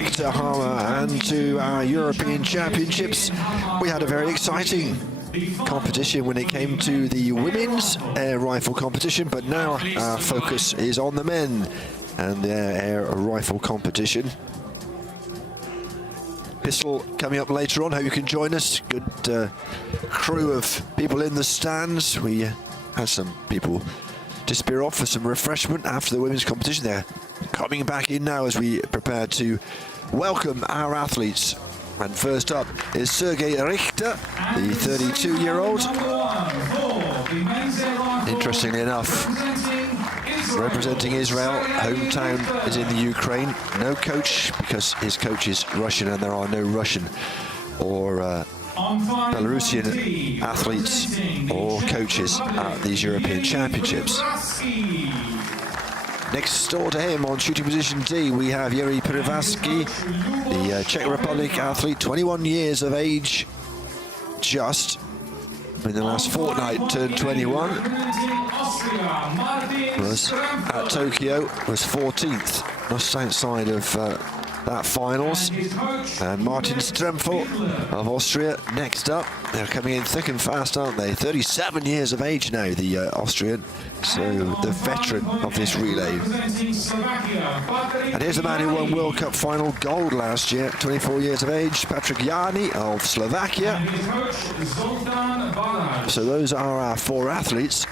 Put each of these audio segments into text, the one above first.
back to Hamar and to our European Championships. We had a very exciting competition when it came to the women's air rifle competition, but now our focus is on the men and their air rifle competition. Pistol coming up later on. Hope you can join us. Good crew of people in the stands. We had some people disappear off for some refreshment after the women's competition. They're coming back in now as we prepare to welcome our athletes. And first up is Sergei Richter, the 32-year-old. Interestingly enough, representing Israel, hometown is in the Ukraine. No coach, because his coach is Russian and there are no Russian or Belarusian athletes or coaches at these European Championships. Next door to him on shooting position D, we have Yuri Perevsky, the Czech Republic athlete, 21 years of age, just in the last fortnight turned 21. Was at Tokyo, was 14th, just outside of that finals. And Martin Strempfel of Austria next up. They're coming in thick and fast, aren't they? 37 years of age now, the Austrian, so the veteran of this relay. And here's the man who won World Cup final gold last year, 24 years of age, Patrick Jani of Slovakia. So those are our four athletes.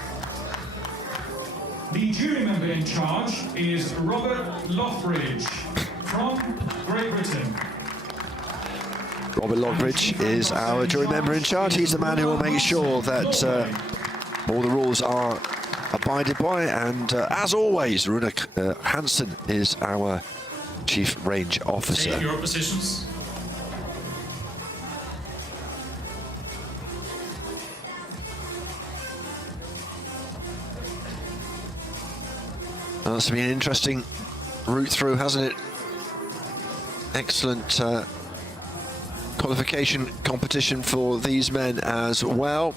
The jury member in charge is Robert Lothbridge from Great Britain. Robert Lothbridge is our jury member in charge. He's the man who will make sure that all the rules are abided by. And as always, Rune Hansen is our chief range officer. Take your positions. Well, it's been an interesting route through, hasn't it? Excellent qualification competition for these men as well.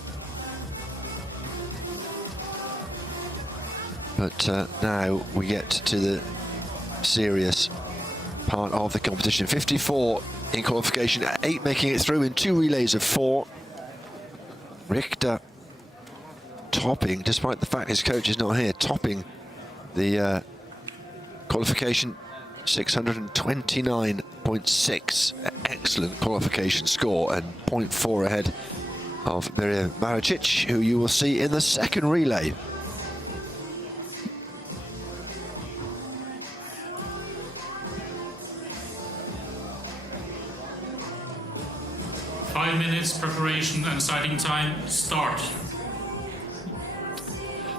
But now we get to the serious part of the competition. 54 in qualification, 8 making it through in 2 relays of 4. Richter topping, despite the fact his coach is not here, topping the qualification, 629.6, excellent qualification score, and 0.4 ahead of Mirja Maricic, who you will see in the second relay. Five minutes preparation and sighting time, start.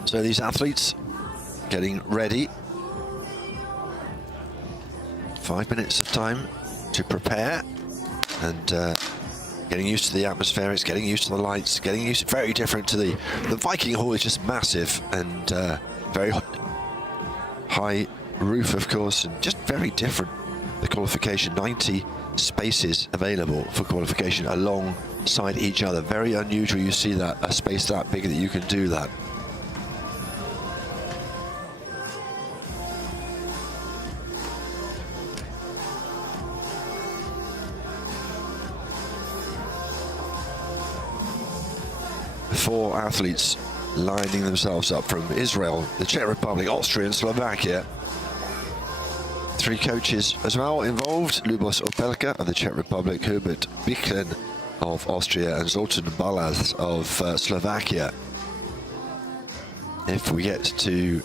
So these athletes getting ready. 5 minutes of time to prepare and getting used to the atmosphere. It's getting used to the lights, getting used to, very different to the Viking Hall is just massive and very high roof, of course, and just very different. The qualification, 90 spaces available for qualification alongside each other. Very unusual you see that, a space that big that you can do that. Four athletes lining themselves up from Israel, the Czech Republic, Austria and Slovakia. 3 coaches as well involved: Lubos Opelka of the Czech Republic, Herbert Bichlen of Austria and Zoltan Balaz of Slovakia. If we get to,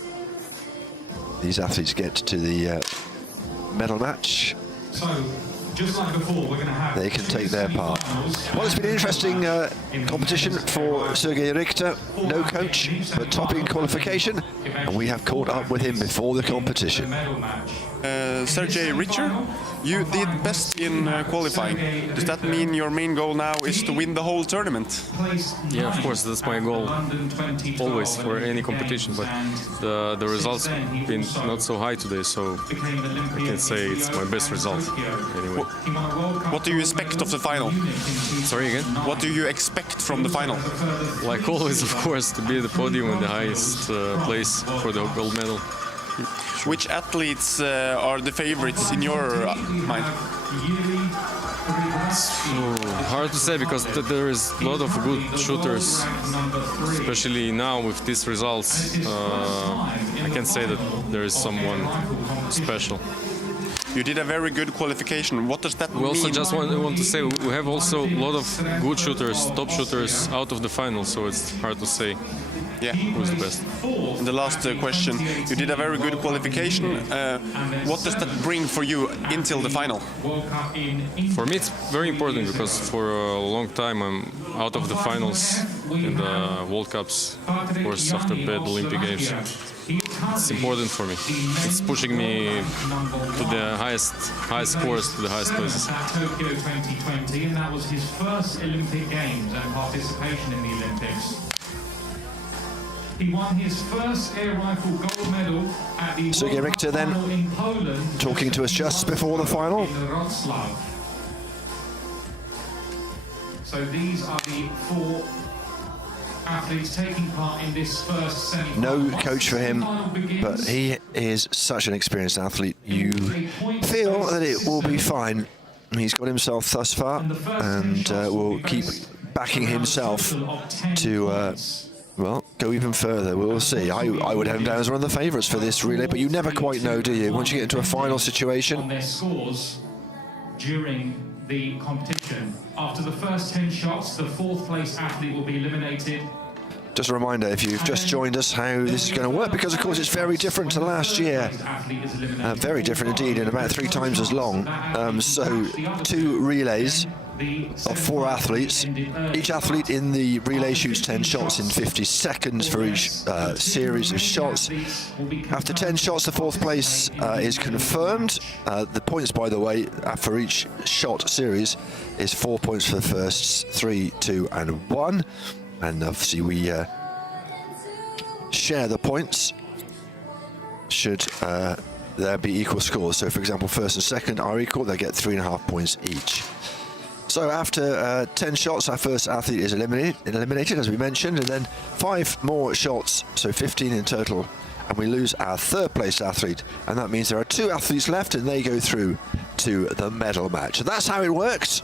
these athletes get to the medal match, Just like before, we're going to have they can take their part. Well, it's been an interesting competition for Sergei Richter. No coach, but topping qualification, and we have caught up with him before the competition. Sergei Richter, you did best in qualifying. Does that mean your main goal now is to win the whole tournament? Yeah, of course, that's my goal, always, for any competition, but the results have been not so high today, so I can say it's my best result, anyway. What do you expect of the final? Sorry again? What do you expect from the final? Like always, of course, to be at the podium in the highest place for the gold medal. Which athletes are the favorites in your mind? Hard to say because there is a lot of good shooters, especially now with these results. I can say that there is someone special. You did a very good qualification. What does that mean? We also just want to say we have also a lot of good shooters, top shooters out of the final, so it's hard to say who's the best. And the last question, you did a very good qualification. What does that bring for you until the final? For me it's very important because for a long time I'm out of the finals in the World Cups, of course after bad Olympic Games. It's important for me. It's pushing me to the highest scores, to the highest places. At Tokyo 2020, and that was his first Olympic Games and participation in the Olympics. He won his first air rifle gold medal at the Sergei World Cup Richter then final in Poland, talking to us just before the final. in Wrocław. So these are the 4 athletes taking part in this first semi-final. No coach for him, but he is such an experienced athlete. You feel that it will be fine. He's got himself thus far and will keep backing himself to well, go even further. We'll see. I would have him down as one of the favourites for this relay, but you never quite know, do you? Once you get into a final situation. On their scores during the competition. After the first 10 shots, the 4th place athlete will be eliminated. Just a reminder, if you've just joined us, how this is going to work, because of course it's very different to last year. Very different indeed, and about 3 times as long. So 2 relays of 4 athletes. Each athlete in the relay shoots 10 shots in 50 seconds for each series of shots. After 10 shots, the 4th place is confirmed. The points, by the way, for each shot series is 4 points for the first 3, 2 and 1. And obviously we share the points should there be equal scores. So for example, first and second are equal, they get 3.5 points each. So after 10 shots, our first athlete is eliminated, as we mentioned, and then 5 more shots, so 15 in total, and we lose our 3rd place athlete, and that means there are 2 athletes left and they go through to the medal match. And that's how it works.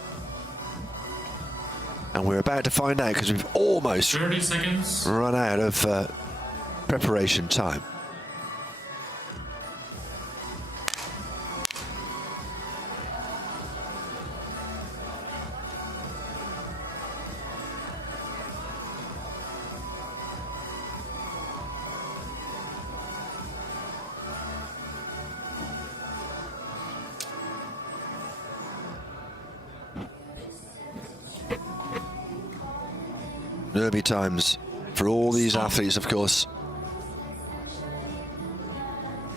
And we're about to find out because we've almost 30 seconds. run out of preparation time. Nervy times for all these athletes, of course.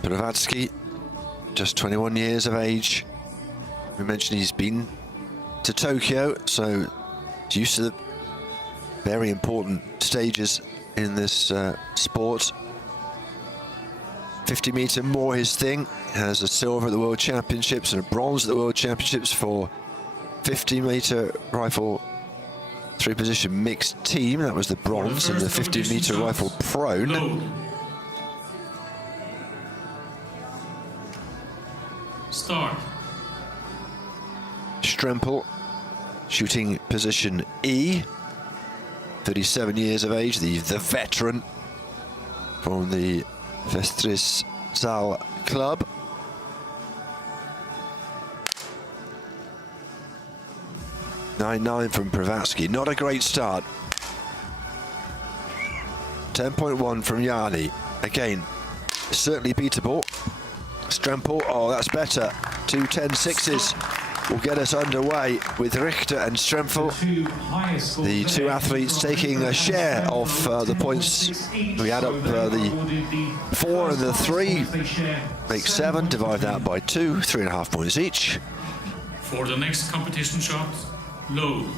Blavatsky, just 21 years of age. We mentioned he's been to Tokyo, so he's used to the very important stages in this sport. 50 meter more his thing. Has a silver at the World Championships and a bronze at the World Championships for 50 meter rifle 3-position mixed team. That was the bronze, and the 50 meter rifle prone. Start. Strempel shooting position E, 37 years of age, the veteran from the Vestris Zal club. .99 from Blavatsky, not a great start. 10.1 from Yanni, again, certainly beatable. Strempel, oh that's better, 2 10.6s will get us underway with Richter and Strempel. The 2 athletes taking a share of the points. We add up the 4 and the 3, make 7, divide that by 2, 3.5 points each. For the next competition shot, load.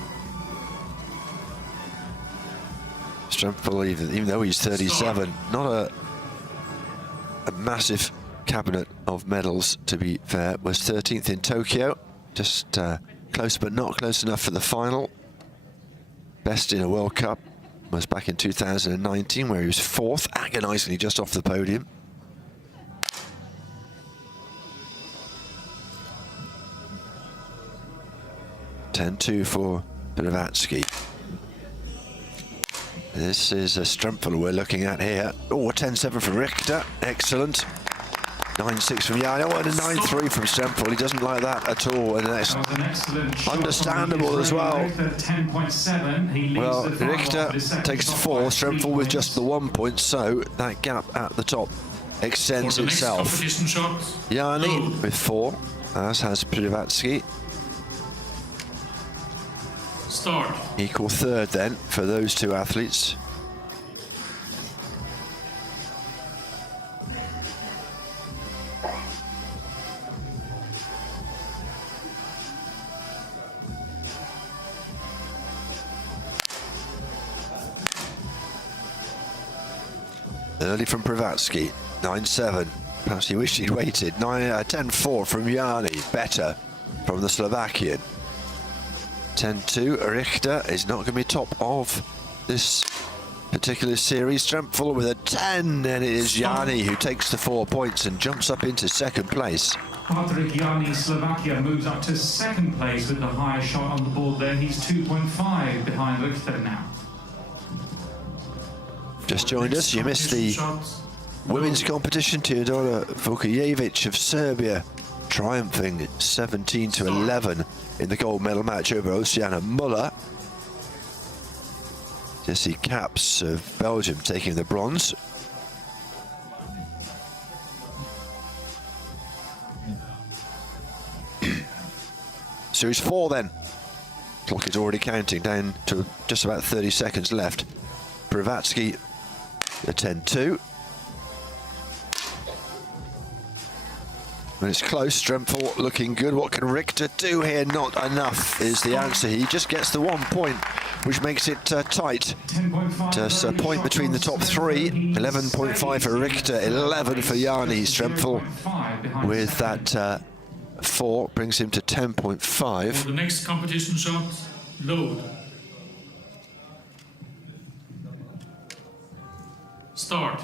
Strempel, even though he's 37, not a massive cabinet of medals, to be fair, was 13th in Tokyo, just close but not close enough for the final. Best in a World Cup was back in 2019, where he was 4th, agonisingly just off the podium. 10-2 for Blavatsky. This is a Strempel we're looking at here. Oh, 10-7 from Richter. Excellent. 9-6 from Yanni. Oh, and a 9-3 from Strempel. He doesn't like that at all. And that's understandable as well. Well, Richter takes 4. Strempel with just the 1 point. So that gap at the top extends itself. Yanni with 4, as has Blavatsky. Start. Equal third then for those two athletes. Early from Blavatsky, 9-7. Perhaps he wished he'd waited. 10-4 from Yanni, better from the Slovakian. 10-2, Richter is not going to be top of this particular series. Strempel with a 10, and it is Yanni who takes the 4 points and jumps up into second place. Patrik Yanni, Slovakia, moves up to second place with the highest shot on the board there. He's 2.5 behind Richter now. Just joined us, you missed the women's competition. Teodora Vukojevic of Serbia triumphing 17-11 in the gold medal match over Oceana Muller. Jessie Caps of Belgium taking the bronze. Series 4 then. Clock is already counting down to just about 30 seconds left. Blavatsky a 10-2. When it's close, Strempel looking good. What can Richter do here? Not enough is the answer. He just gets the 1 point, which makes it tight. Just a point between the top 3. 11.5 for Richter, 11 for Yanni. Strempel with that 4 brings him to 10.5. For the next competition shot, load. Start.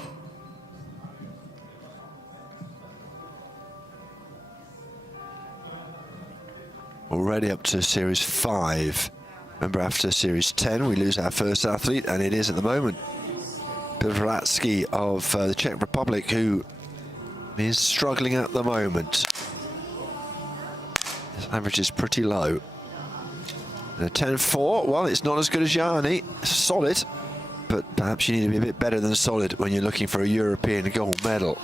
Already up to Series 5. Remember, after Series 10, we lose our first athlete, and it is at the moment Blavatsky of the Czech Republic, who is struggling at the moment. His average is pretty low. And a 10-4, well, it's not as good as Yanni. Solid, but perhaps you need to be a bit better than solid when you're looking for a European gold medal.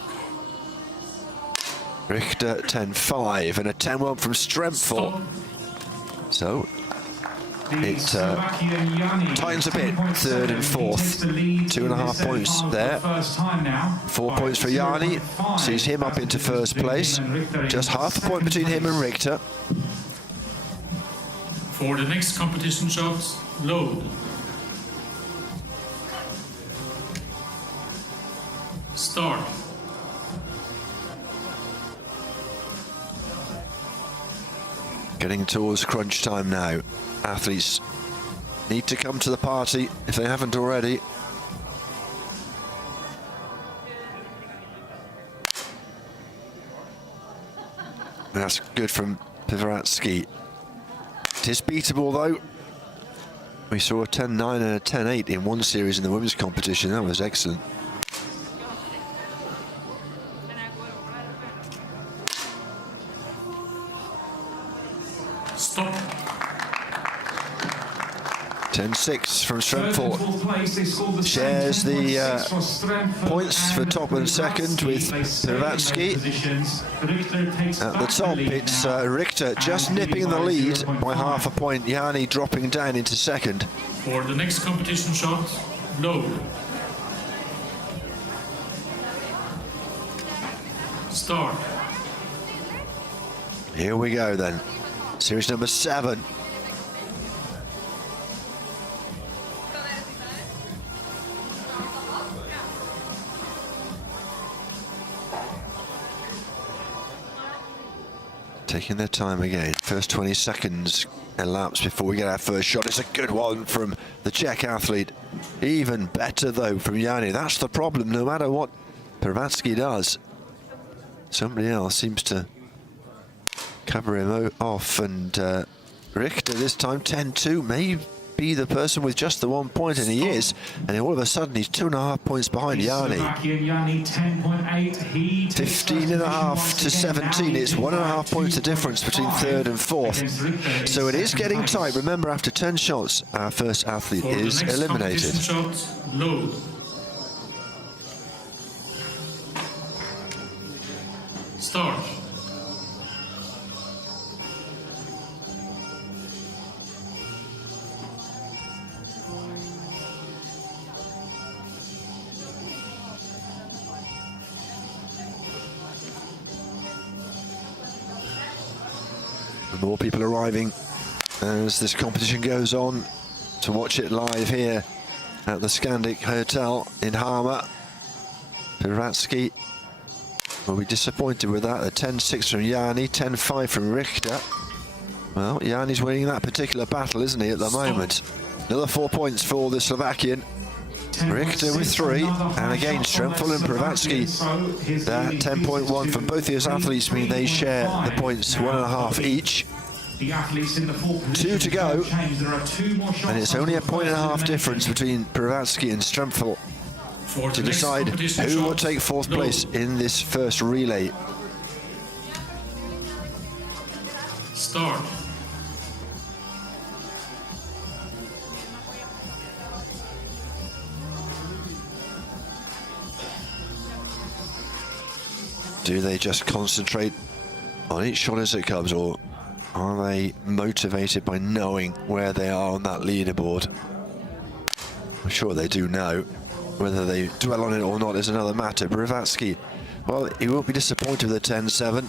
Richter 10-5 and a 10-1 from Strempel. So it tightens a bit, third and fourth. 2.5 points there. 4 points for Yanni, sees him up into first place. Just half a point between him and Richter. For the next competition shots, load. Start. Getting towards crunch time now. Athletes need to come to the party if they haven't already. That's good from Blavatsky. It is beatable though. We saw a 10-9 and a 10-8 in one series in the women's competition. That was excellent. Stop. 10-6 from Strempel. Shares the points for top and second with Blavatsky. At the top, it's Richter just nipping the lead by half a point. Yanni dropping down into second. For the next competition shot, load. Start. Here we go then. Series number 7. Taking their time again. First 20 seconds elapsed before we get our first shot. It's a good one from the Czech athlete. Even better though from Yanni. That's the problem. No matter what Blavatsky does, somebody else seems to cover him off, and Richter this time 10-2, may be the person with just the 1 point, and he is. And all of a sudden he's 2.5 points behind Yanni. 15.5 to 17. It's 1.5 points the difference between third and fourth. So it is getting tight. Remember, after 10 shots, our first athlete is eliminated. Shot, load. Start. More people arriving as this competition goes on to watch it live here at the Scandic Hotel in Hamar. Piratski will be disappointed with that. A 10-6 from Yanni, 10-5 from Richter. Well, Yanni's winning that particular battle, isn't he, at the moment? Another 4 points for the Slovakian. Richter with 3, and again Strempfel and Piratski. That 10.1 for both these athletes mean they share the points 1.5 each. 2 to go, and it's only a 1.5 difference between Piratski and Strempfel to decide who will take 4th place in this first relay. Start. Do they just concentrate on each shot as it comes, or are they motivated by knowing where they are on that leaderboard? I'm sure they do know. Whether they dwell on it or not is another matter. Piratski, well, he won't be disappointed with a 10-7.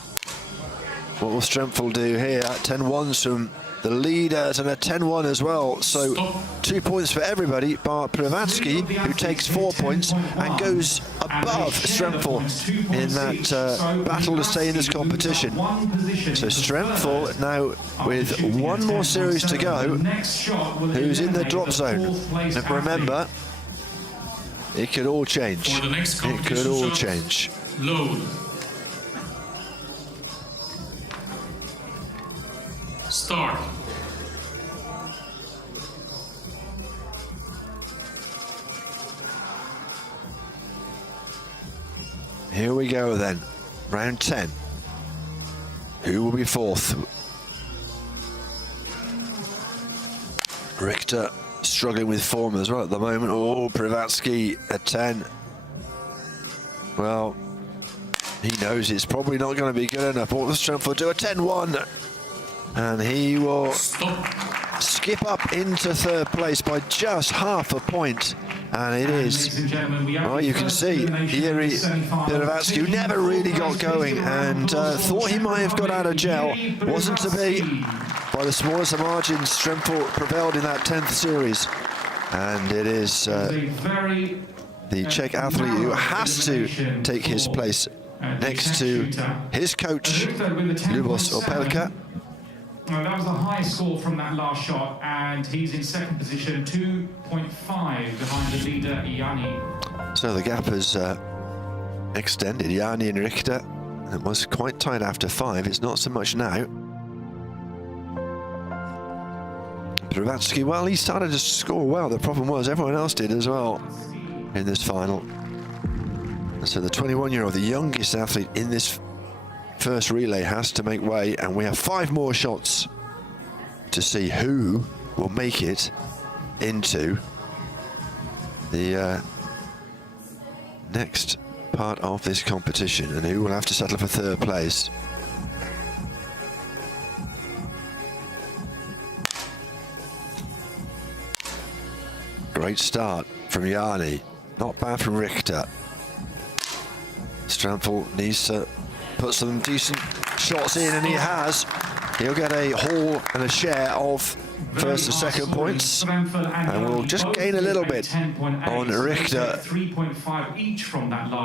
What will Strempfel do here? 10-1s from the leaders and a 10-1 as well. So 2 points for everybody, bar Piratski, who takes 4 points and goes above Strempfel in that battle to stay in this competition. So Strempfel now with 1 more series to go, who's in the drop zone. And remember, it could all change. It could all change. Load. Start. Here we go then. Round 10. Who will be 4th? Richter struggling with form as well at the moment. Oh, Piratski at 10. Well, he knows it's probably not going to be good enough. What will Strempfel do? A 10-1. And he will skip up into 3rd place by just half a point. And it is, well, you can see, Jiri Piratski, who never really got going and thought he might have got out of jail. Wasn't to be. By the smallest of margins, Strempfel prevailed in that 10th series. And it is the Czech athlete who has to take his place next to his coach, Lubos Opelka. That was the highest score from that last shot, and he's in 2nd position, 2.5 behind the leader, Yanni. So the gap has extended. Yanni and Richter. It was quite tight after 5. It's not so much now. Piratski, well, he started to score well. The problem was everyone else did as well in this final. And so the 21-year-old, the youngest athlete in this first relay, has to make way, and we have 5 more shots to see who will make it into the next part of this competition and who will have to settle for 3rd place. Great start from Yanni, not bad from Richter. Strempfel needs to put some decent shots in, and he has. He'll get a haul and a share of 1st and 2nd points, and we'll just gain a little bit on Richter.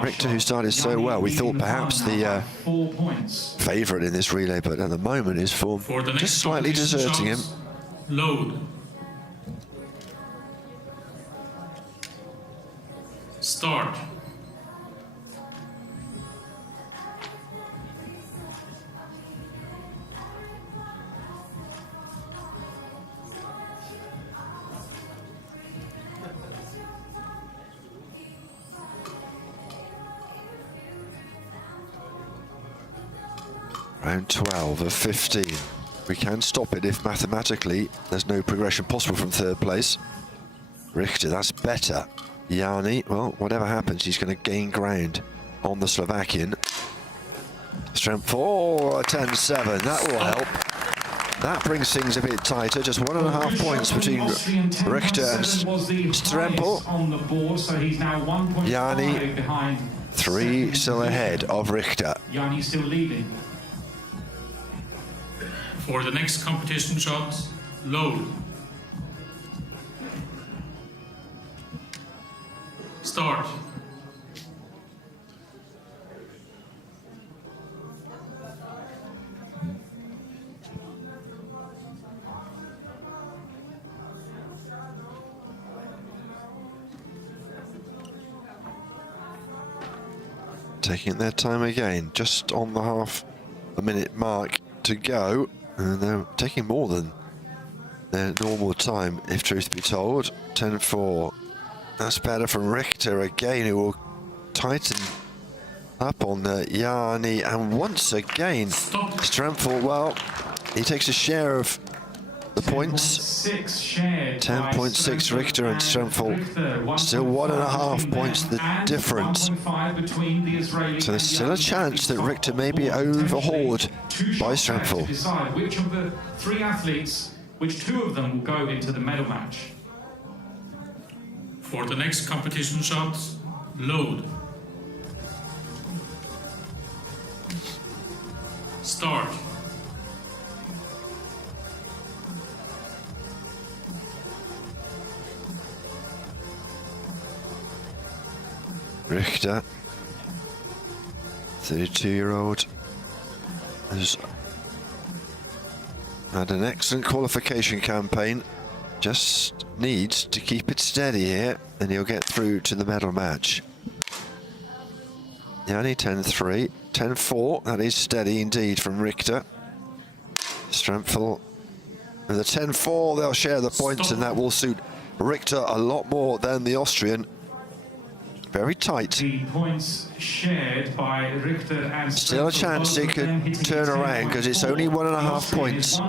Richter, who started so well, we thought perhaps the favourite in this relay, but at the moment his form just slightly deserting him. Load. Start. Round 12 of 15. We can stop it if mathematically there's no progression possible from third place. Richter, that's better. Jani, well, whatever happens, he's going to gain ground on the Slovakian. Strength 4, 10-7, that will help. That brings things a bit tighter, just 1.5 points between Richter and Strempel. Jani, 3 still ahead of Richter. Jani still leading. For the next competition shot, load. Start. Taking their time again, just on the half-a-minute mark to go. And they're taking more than their normal time, if truth be told. 10-4. That's better from Richter again, who will tighten up on Jani. And once again, Strempel, well, he takes a share of the points. 10.6 Richter and Strempel. Still 1.5 points the difference. So there's still a chance that Richter may be overhauled by Strempel. Decide which of the 3 athletes, which 2 of them will go into the medal match. For the next competition shot, load. Start. Richter, 32-year-old, has had an excellent qualification campaign. Just needs to keep it steady here, and he'll get through to the medal match. Jani 10-3, 10-4. That is steady indeed from Richter. Strempel with a 10-4. They'll share the points, and that will suit Richter a lot more than the Austrian. Very tight. The points shared by Richter and still a chance they could turn around, because it's only 1.5 points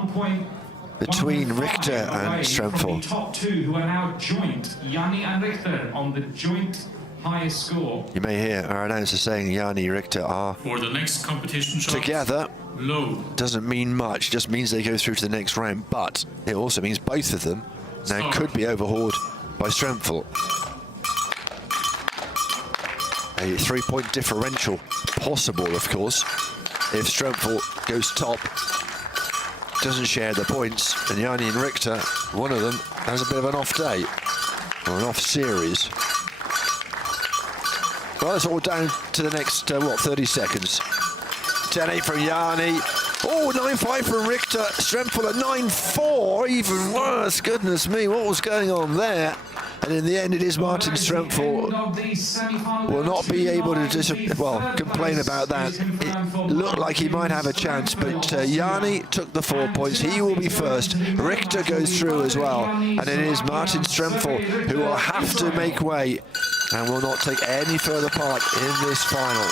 between Richter and Strempel. The top 2 who are now joint, Jani and Richter, on the joint highest score. You may hear our announcer saying Jani Richter are For the next competition shot, together. load. Doesn't mean much, just means they go through to the next round, but it also means both of them now could be overhauled by Strempel. A 3-point differential possible, of course, if Strempel goes top, doesn't share the points, and Jani and Richter, one of them has a bit of an off day, or an off series. Well, it's all down to the next, 30 seconds. 10-8 from Jani. Oh, 9-5 from Richter. Strempel at 9-4, even worse. Goodness me, what was going on there? And in the end, it is Martin Strempel will not be able to complain about that. It looked like he might have a chance, but Jani took the 4 points. He will be first. Richter goes through as well, and it is Martin Strempel who will have to make way and will not take any further part in this final.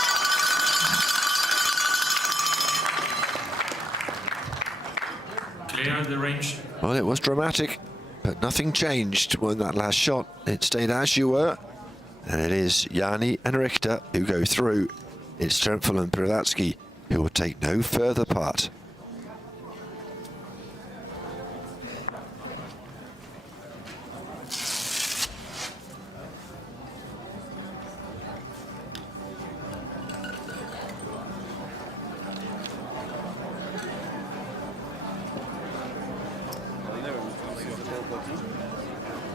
Clear the range. Well, it was dramatic, but nothing changed when that last shot. It stayed as you were, and it is Jani and Richter who go through. It's Strempel and Prelatsky who will take no further part.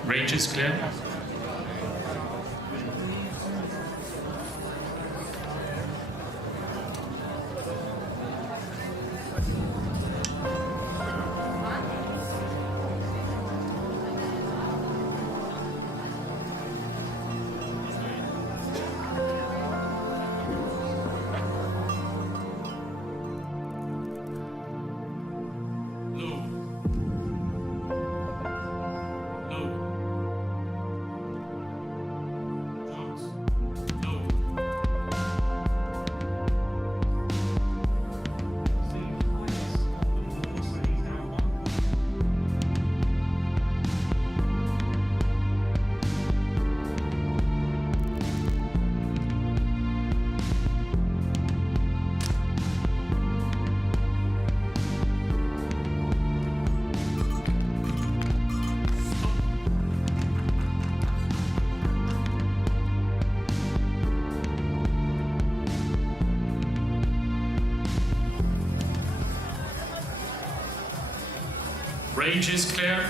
Range is clear. Range is clear.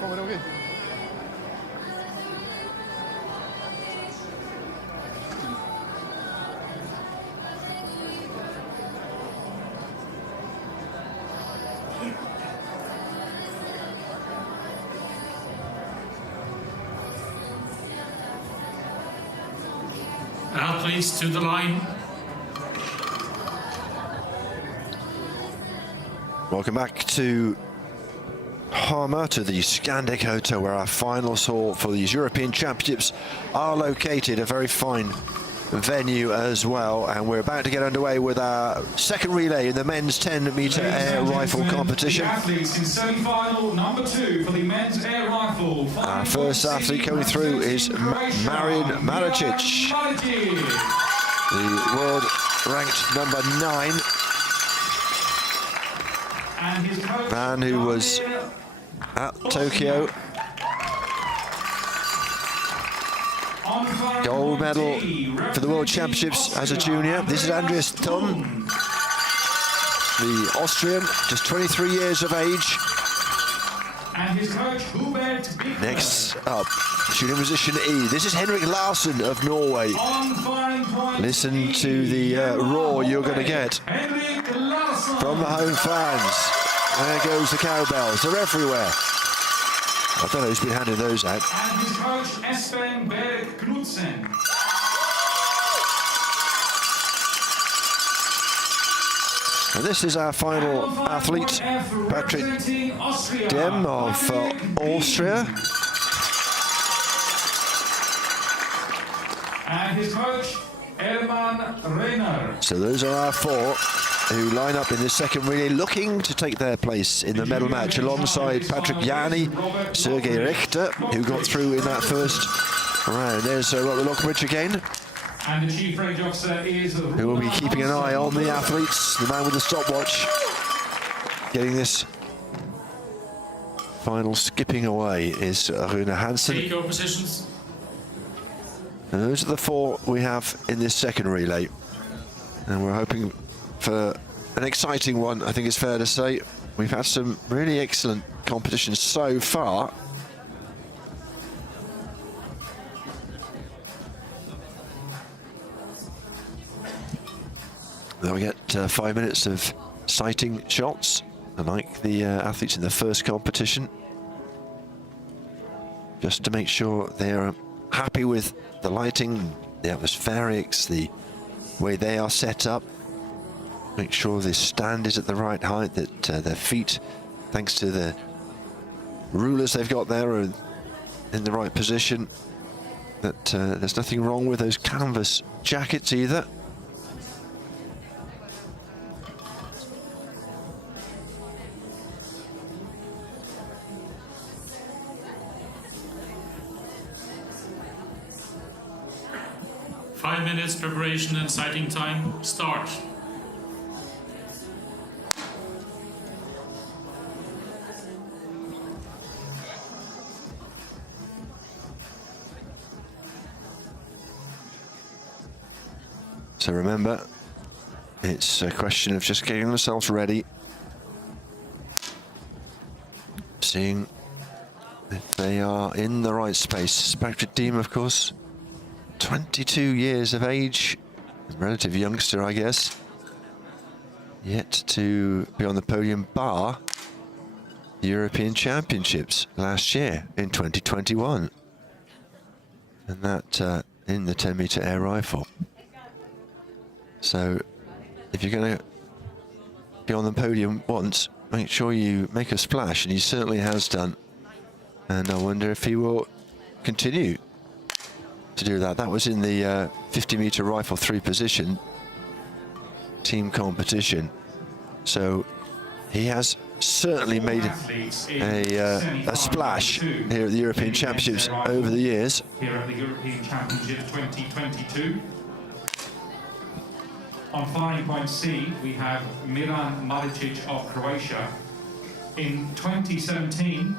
Kommer det okej? Out please to the line. Welcome back to Hamar to the Scandic Hotel, where our finals hall for these European Championships are located. A very fine venue as well, and we're about to get underway with our second relay in the men's 10-meter air rifle competition. The athletes in semi-final number 2 for the men's air rifle. Our first athlete coming through is Marin Maricic, the world ranked number 9 man who was at Tokyo. Gold medal for the World Championships as a junior. This is Andreas Thun, the Austrian, just 23 years of age. Next up, shooting position E. This is Henrik Larsen of Norway. Listen to the roar you're going to get from the home fans. There goes the cowbells. They're everywhere. I don't know who's been handing those out. And his coach, Espen Berg Knudsen. And this is our final athlete, Patrick Dem of Austria. And his coach, Elman Renner. So those are our 4 who line up in this second relay, looking to take their place in the medal match alongside Patrick Yanni, Sergei Richter, who got through in that first round. There's Robert Lockridge again, and the chief range officer is who will be keeping an eye on the athletes. The man with the stopwatch getting this final skipping away is Rune Hansen. Take your positions. And those are the 4 we have in this second relay, and we're hoping for an exciting one. I think it's fair to say we've had some really excellent competitions so far. Then we get 5 minutes of sighting shots, unlike the athletes in the first competition, just to make sure they're happy with the lighting, the atmospherics, the way they are set up. Make sure the stand is at the right height, that their feet, thanks to the rulers they've got there, are in the right position, that there's nothing wrong with those canvas jackets either. Five minutes preparation and sighting time. Start. So remember, it's a question of just getting themselves ready, seeing if they are in the right space. Patrick Diem, of course, 22 years of age, relative youngster, I guess, yet to be on the podium, bar the European Championships last year in 2021, and that in the 10-meter air rifle. So if you're going to be on the podium once, make sure you make a splash, and he certainly has done. And I wonder if he will continue to do that. That was in the 50-meter rifle 3 position team competition. So he has certainly made a splash here at the European Championships over the years. Here at the European Championships 2022. On firing point C, we have Miran Maricic of Croatia. In 2017,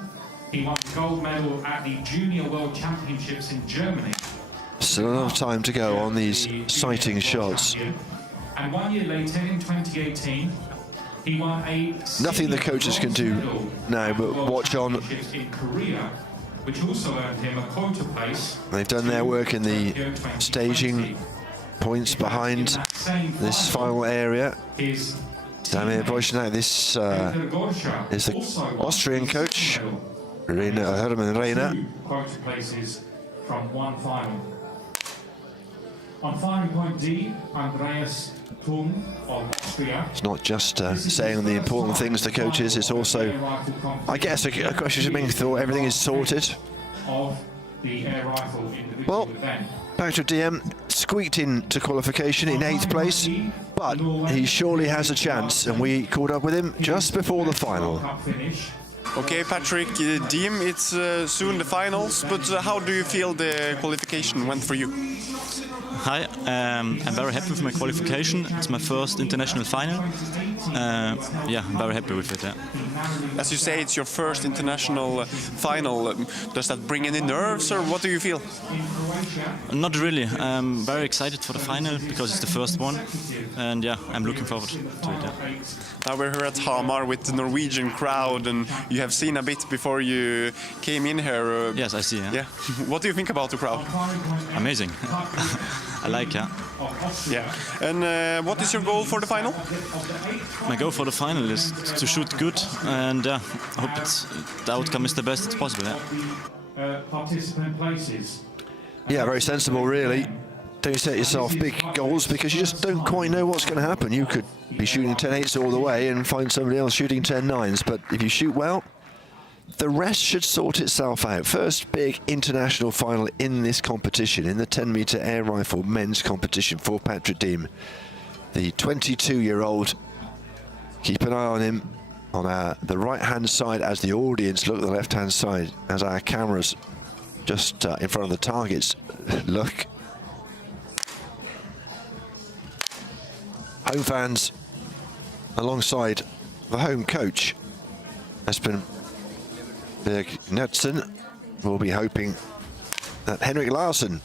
he won the gold medal at the Junior World Championships in Germany. Still enough time to go on these sighting shots. And 1 year later, in 2018, he won a nothing the coaches can do now but watch on. In Korea, which also earned him a quota place. They've done their work in the staging points behind this final area. Damir Boychnak, this is the Austrian coach, Hermann Reiner. Quota places from one final. On firing point D, Andreas Tung of Austria. It's not just saying the important things to coaches, it's also, I guess, a question being thought, everything is sorted. Of the air rifle individual Well, event. Patrick Diem squeaked into qualification in 8th place, but he surely has a chance, and we caught up with him just before the final. Cup finish. Okay, Patrick Diem, it's soon the finals, but how do you feel the qualification went for you? Hi, I'm very happy with my qualification. It's my first international final. Yeah, I'm very happy with it. Yeah. As you say, it's your first international final. Does that bring any nerves, or what do you feel? Not really. I'm very excited for the final because it's the first one, and yeah, I'm looking forward to it. Yeah. Now we're here at Hamar with the Norwegian crowd, and you have seen a bit before you came in here. Yes, I see. Yeah. Yeah. What do you think about the crowd? Amazing. I like it. Yeah. And what is your goal for the final? My goal for the final is to shoot good, and I hope the outcome is the best it's possible. Yeah. Participant places. Yeah, very sensible, really. Don't set yourself big goals because you just don't quite know what's going to happen. You could be shooting 10-8s all the way and find somebody else shooting 10-9s, but if you shoot well, the rest should sort itself out. First big international final in this competition, in the 10-meter air rifle men's competition for Patrick Diem. The 22-year-old, keep an eye on him on the right-hand side as the audience look at the left-hand side, as our cameras just in front of the targets look. Home fans alongside the home coach, Espen Berg Knudsen, will be hoping that Henrik Larsson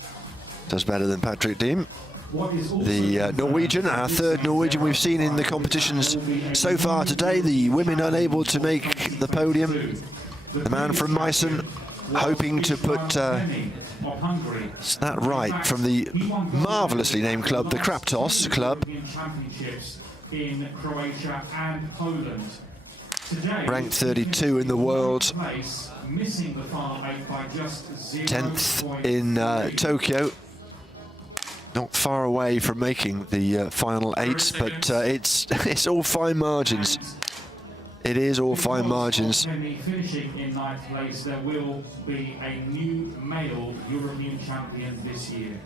does better than Patrick Diem. The Norwegian, our third Norwegian we've seen in the competitions so far today. The women unable to make the podium. The man from Meissen hoping to put that right from the marvellously named club, the Kraptos Club. In Croatia and Poland. Ranked 32 in the world, Missing the final 8 by just 10th in Tokyo. Not far away from making the final 8, but it's all fine margins. It is all fine margins. Finishing in 9th place, there will be a new male European champion this year.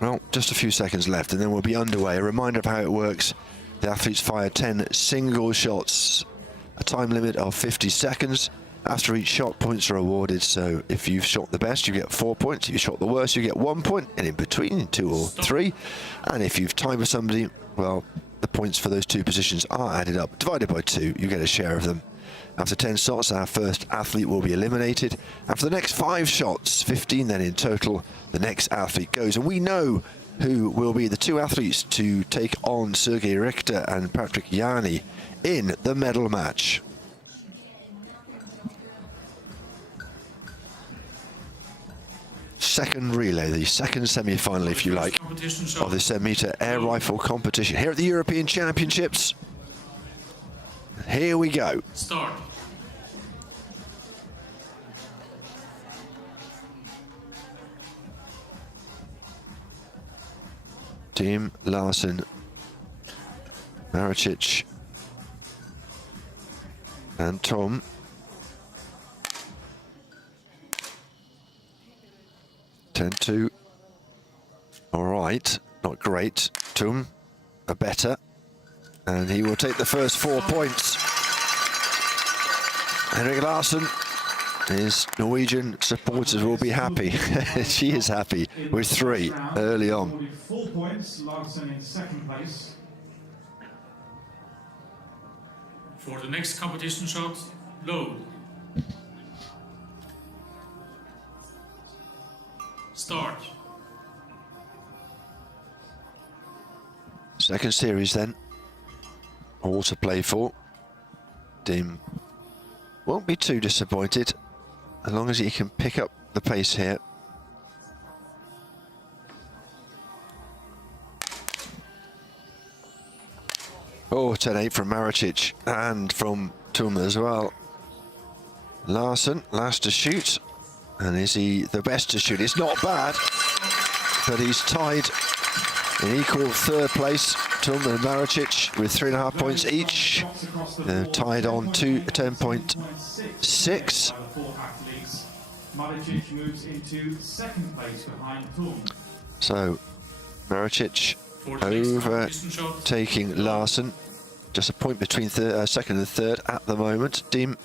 Well, just a few seconds left and then we'll be underway. A reminder of how it works. The athletes fire 10 single shots, a time limit of 50 seconds. After each shot, points are awarded, so if you've shot the best, you get 4 points. If you shot the worst, you get 1 point, and in between, 2 or 3. And if you've tied with somebody, well, the points for those 2 positions are added up. Divided by 2, you get a share of them. After 10 shots, our first athlete will be eliminated. And for the next 5 shots, 15 then in total, the next athlete goes. And we know who will be the 2 athletes to take on Sergei Richter and Patrick Yanni in the medal match. Second relay, the second semi-final, if you like, of the 10-meter air rifle competition here at the European Championships. Here we go. Start. Diem, Larsson, Maricic, and Tom. Ten-2. All right, not great. Tom, a better. And he will take the first 4 points. Henrik Larsson, his Norwegian supporters will be happy. She is happy with 3 early on. 4 points, Larsson in 2nd place. For the next competition shot, load. Start. Second series then. All to play for. Diem won't be too disappointed as long as he can pick up the pace here. Oh, 10-8 from Maricic and from Tum as well. Larsson, last to shoot, And is he the best to shoot? It's not bad, but he's tied in equal third place. Tum and Maricic with 3.5 points each. They're tied on 10.6. Maricic moves into second place behind Tum. So Maricic For the next competition shot, overtaking Larsen. Just a point between second and third at the moment. Deem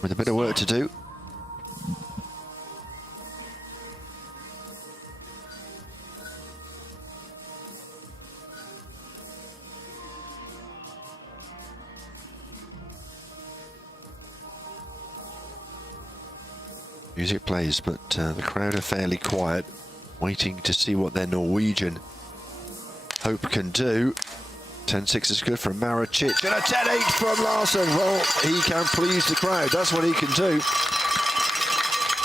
with a bit of work to do. Music plays, but the crowd are fairly quiet, waiting to see what their Norwegian hope can do. 10.6 is good from Maricic, and a 10.8 from Larsen. Well, he can please the crowd. That's what he can do.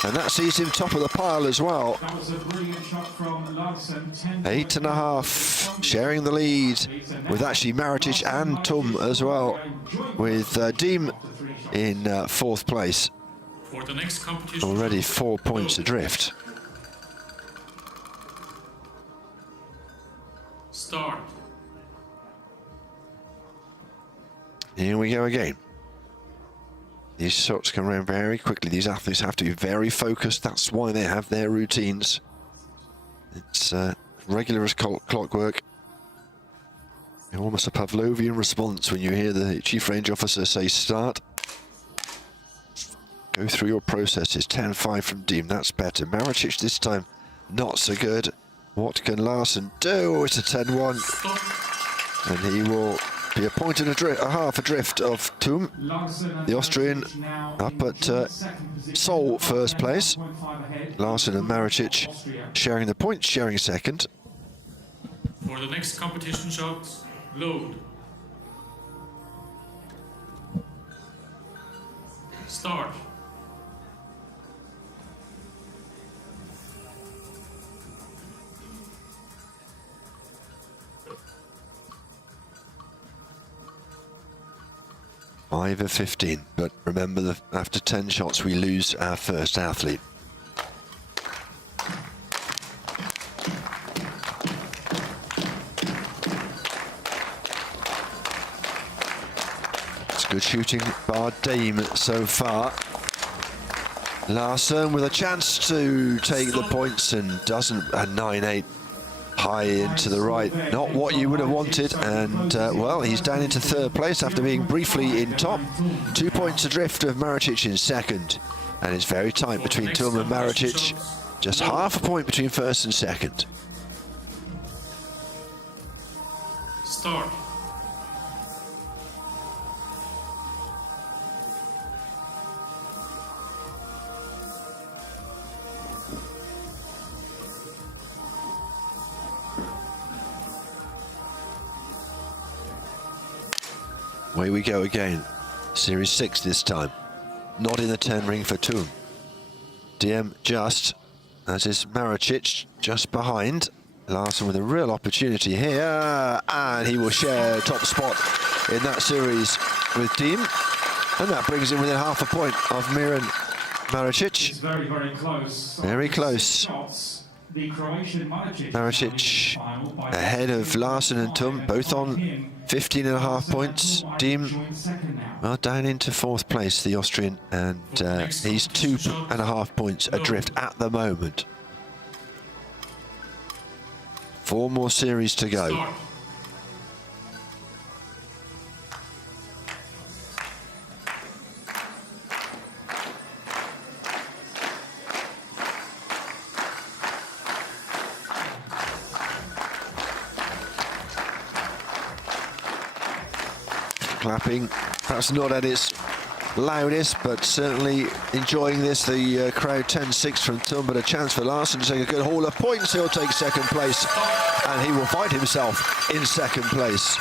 And that sees him top of the pile as well. That was a brilliant shot from Larsen. 8.5, sharing the lead with actually Maricic and Tum as well, with Deem in fourth place. for the next competition Already shot, 4 points load. adrift. Start. Here we go again. These shots come around very quickly. These athletes have to be very focused. That's why they have their routines. It's regular as clockwork. Almost a Pavlovian response when you hear the chief range officer say start. Go through your processes. 10.5 from Deem. That's better. Maricic this time not so good. What can Larsen do? Oh, it's a 10-1. Stop. And he will be a point and a half adrift of Tum, the Austrian, up at Seoul first place. Larsen and Maricic sharing the points, sharing second. For the next competition shot, load. Start. Five of 15, but remember that after 10 shots we lose our first athlete. It's good shooting by Deem so far. Larsen with a chance to take the points and doesn't. A 9.8 high into the right, not what you would have wanted, and well, he's down into third place after being briefly in top. 2 points adrift of Maricic in second, and it's very tight between Tum and Maricic. Just half a point between first and second. Start. Away we go again. Series 6 this time. Not in the 10 ring for Tum. DM just, as is Maricic, just behind. Larsen with a real opportunity here, and he will share top spot in that series with Deem. And that brings him within half a point of Miran Maricic. It's very, very close. Very close. Shots. The Croatian Maricic ahead of Larsen and Tum, both on 15.5 points. Deem, well, down into fourth place, the Austrian, and he's 2.5 points adrift at the moment. 4 more series to go. Start. Clapping, perhaps not at its loudest, but certainly enjoying this. The crowd 10-6 from Tum, but a chance for Larsen to take a good haul of points. He'll take second place, and he will find himself in second place.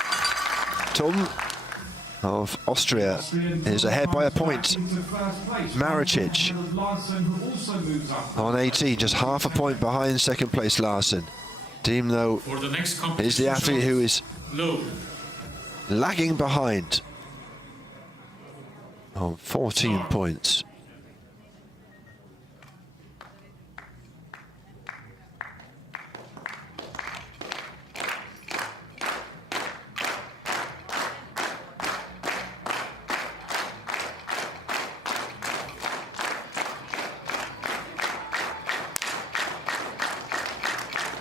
Tum of Austria is ahead by a point. Maricic on 18, just half a point behind second place Larsen. Deem, though, For the next is competition the athlete shot, who is load. lagging behind on 14 points.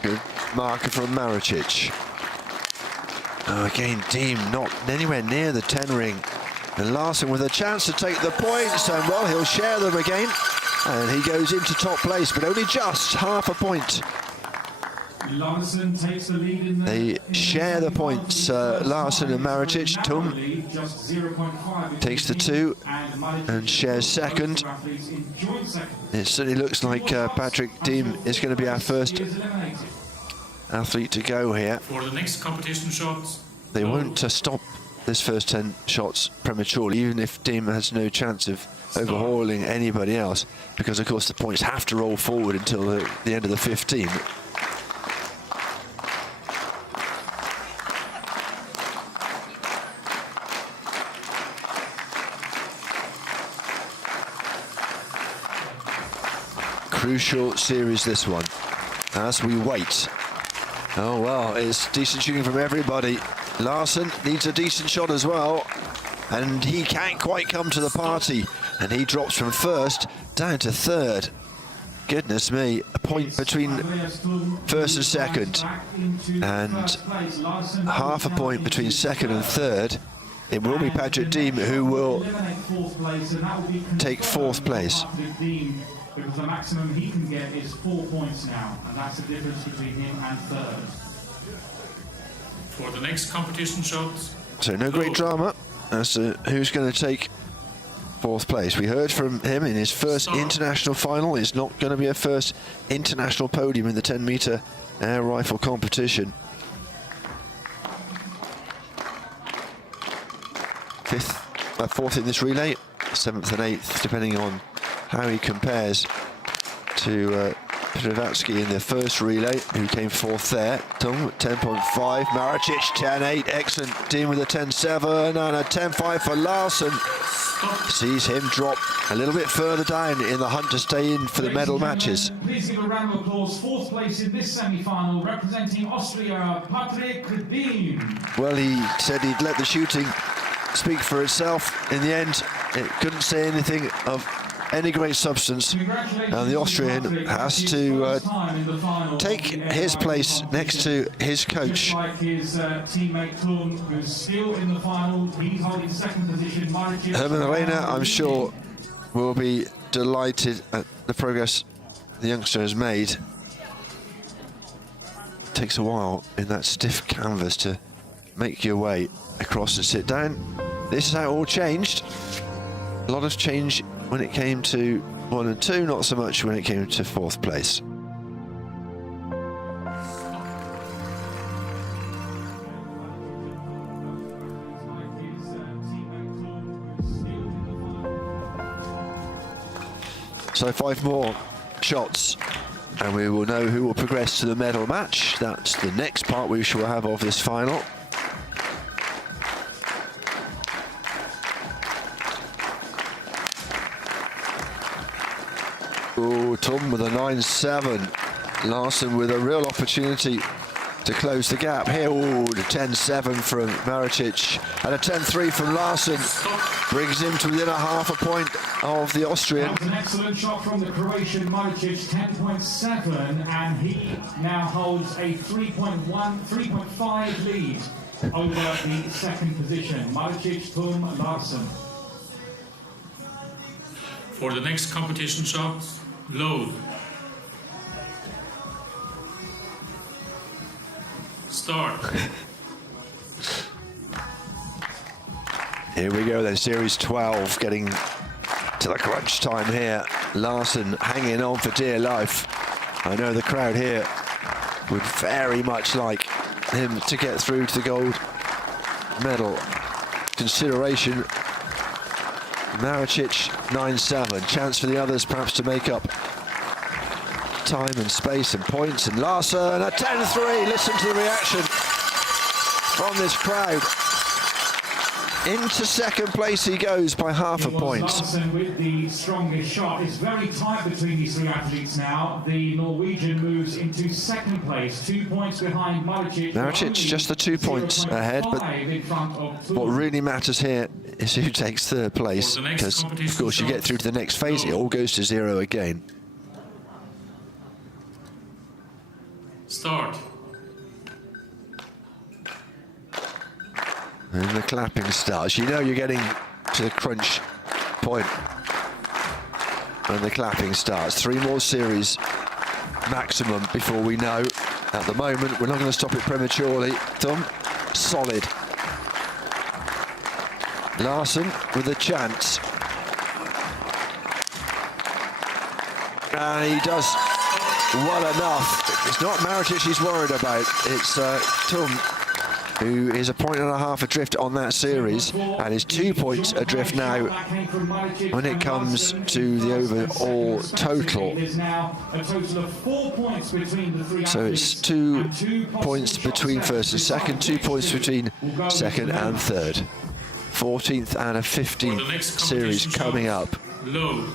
Good marker from Maricic. Oh, again, Deem not anywhere near the 10 ring. And Larson with a chance to take the points, and well, he'll share them again. And he goes into top place, but only just half a point. Larson takes the lead in the, They share the points, Larson and Maricic. Tum takes the 2 and shares second. It certainly looks like Patrick Deem is going to be our first athlete to go here. For the next competition shots, They won't stop this first 10 shots prematurely, even if Deem has no chance of overhauling anybody else, because of course the points have to roll forward until the end of the 15. Crucial series, this one, as we wait. Oh well, it's decent shooting from everybody. Larson needs a decent shot as well, and he can't quite come to the party, and he drops from first down to third. Goodness me, a point between first and second, and half a point between second and third. It will be Patrick Deem who will take fourth place. Because the maximum he can get is 4 points now, and that's the difference between him and third. for the next competition shots. So no great drama as to who's going to take fourth place. We heard from him in his first international final. It's not going to be a first international podium in the 10-meter air rifle competition. Fourth in this relay, 7th and 8th, depending on how he compares to Pravatsky in the first relay, who came fourth there. Tung 10.5, Maricic 10.8, excellent team with a 10.7 and a 10.5 for Larson. Sees him drop a little bit further down in the hunt to stay in for the medal matches. Please give a round of applause. Fourth place in this semi-final, representing Austria, Patrick Deem. Well, he said he'd let the shooting speak for itself. In the end, it couldn't say anything of any great substance, and the Austrian has to take his place next to his coach. Like his teammate Tung, who's still in the final. He's holding second position. Herman Reina, I'm sure, will be delighted at the progress the youngster has made. It takes a while in that stiff canvas to make your way across and sit down. This is how it all changed. A lot of change when it came to 1 and 2, not so much when it came to fourth place. So 5 more shots and we will know who will progress to the medal match. That's the next part we shall have of this final. Oh, Tom with a 9.7. Larson with a real opportunity to close the gap here. Oh, the 10.7 from Maricic and a 10.3 from Larson brings him to within a half a point of the Austrian. That was an excellent shot from the Croatian Maricic, 10.7, and he now holds a 3.5 lead over the second position. Maricic, Tum, Larson. For the next competition shot, load. Start. Here we go then, series 12, getting to the crunch time here. Larson hanging on for dear life. I know the crowd here would very much like him to get through to the gold medal consideration. Maricic 9.7, chance for the others perhaps to make up time and space and points, and Larson a 10.3. Listen to the reaction from this crowd. Into second place he goes by half a point. Larson with the strongest shot. It's very tight between these three athletes now. The Norwegian moves into second place, 2 points behind Maricic. Maricic just the 2 points ahead, but what really matters here is who takes third place, because of course you get through to the next phase, it all goes to 0 again. Start. And the clapping starts. You know you're getting to the crunch point when the clapping starts. 3 more series maximum before we know. At the moment, we're not going to stop it prematurely. Thumb, solid. Larsen with a chance. And he does well enough. It's not Maritic he's worried about. It's Tum, who is a point and a half adrift on that series and is 2 points adrift now when it comes to the overall total. So it's 2 points between first and second, 2 points between second and third. 14th and a 15th series coming up. Low.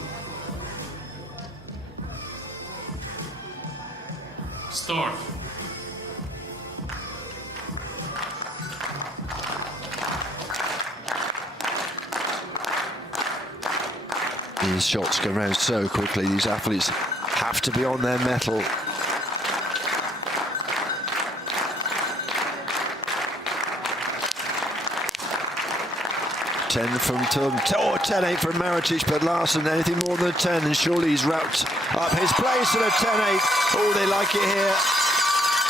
Start. These shots go round so quickly. These athletes have to be on their mettle. Ten from Tum, 10-8 from Maritic, but Larsen anything more than a 10, and surely he's wrapped up his place at a 10-8. Oh, they like it here.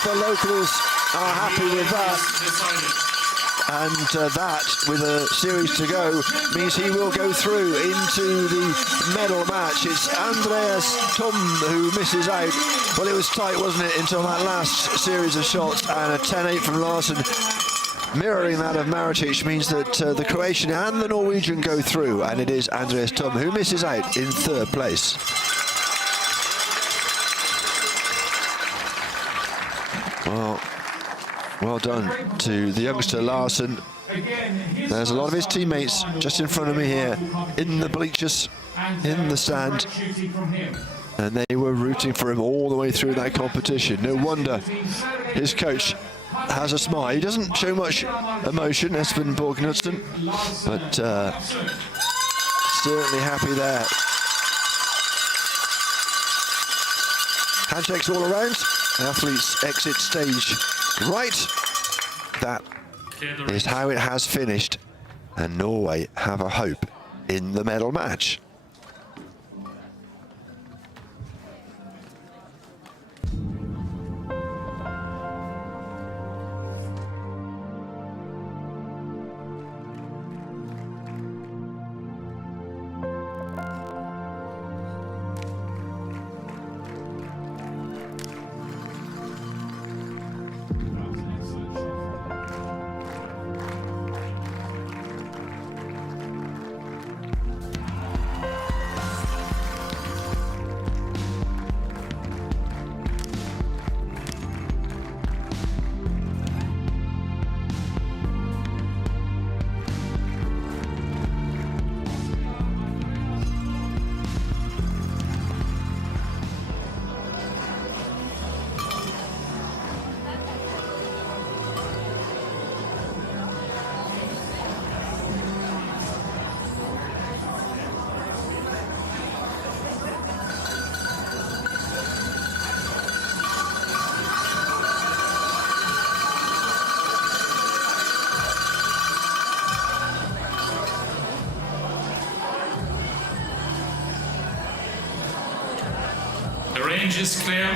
The locals are happy with that. And that, with a series to go, means he will go through into the medal match. It's Andreas Tum who misses out. Well, it was tight, wasn't it, until that last series of shots, and a 10-8 from Larsen. Mirroring that of Maritic means that the Croatian and the Norwegian go through, and it is Andreas Tum who misses out in third place. Well done to the youngster Larsen. There's a lot of his teammates just in front of me here in the bleachers, in the stand, and they were rooting for him all the way through that competition. No wonder his coach has a smile. He doesn't show much emotion, Espen Borg-Knudsen, but certainly happy there. Handshakes all around. Athletes exit stage right. That is how it has finished, and Norway have a hope in the medal match. The range is clear.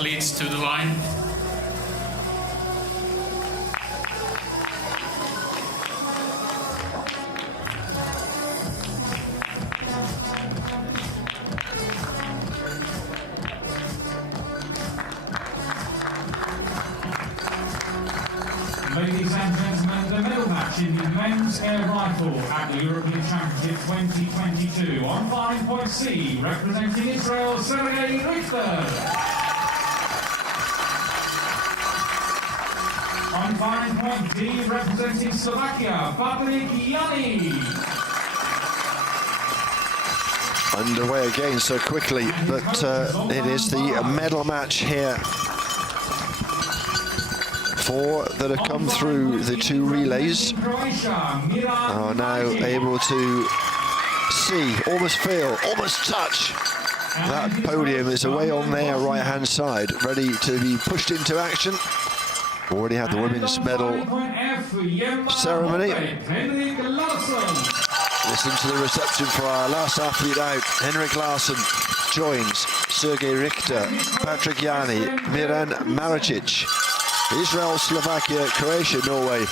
athletes to the line. Ladies and gentlemen, the medal match in the men's air rifle at the European Championship 2022. On firing point C, representing Israel, Sergei Richter. On firing point D, representing Slovakia, Patrik Jani. Underway again so quickly, but it is the medal match here. Four that have come through the two relays are now able to see, almost feel, almost touch that podium is away on their right-hand side, ready to be pushed into action. Already had the women's medal ceremony. Listen to the reception for our last athlete out. Henrik Larsson joins Sergei Richter, Patrik Jani, Miran Maricic. Israel, Slovakia, Croatia, Norway.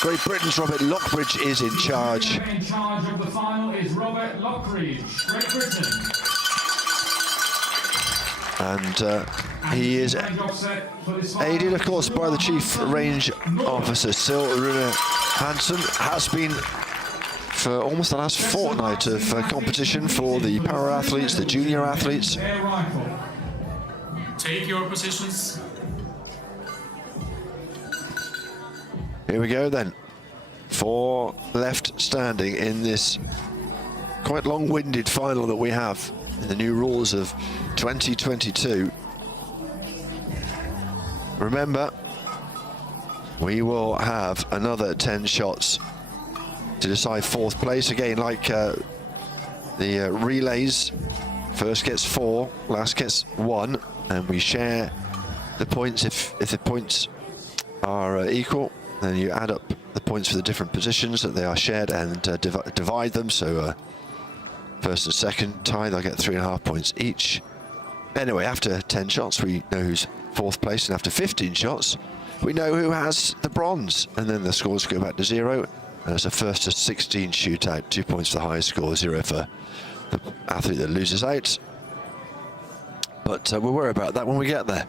Great Britain's Robert Lockbridge is in charge. In charge of the final is Robert Lockridge, Great Britain. And he is aided, of course, by the Chief Range Officer, Sil Rune Hansen. Has been for almost the last fortnight of competition for the para athletes, the junior athletes. Take your positions. Here we go then. Four left standing in this quite long-winded final that we have in the new rules of 2022. Remember, we will have another 10 shots to decide fourth place. Again, like the relays, first gets 4, last gets 1, and we share the points. If the points are equal, then you add up the points for the different positions that they are shared and divide them. So first and second tie, they'll get 3.5 points each. Anyway, after 10 shots, we know who's fourth place, and after 15 shots, we know who has the bronze. And then the scores go back to 0. And it's a first to 16 shootout, 2 points for the highest score, 0 for the athlete that loses out. But we'll worry about that when we get there.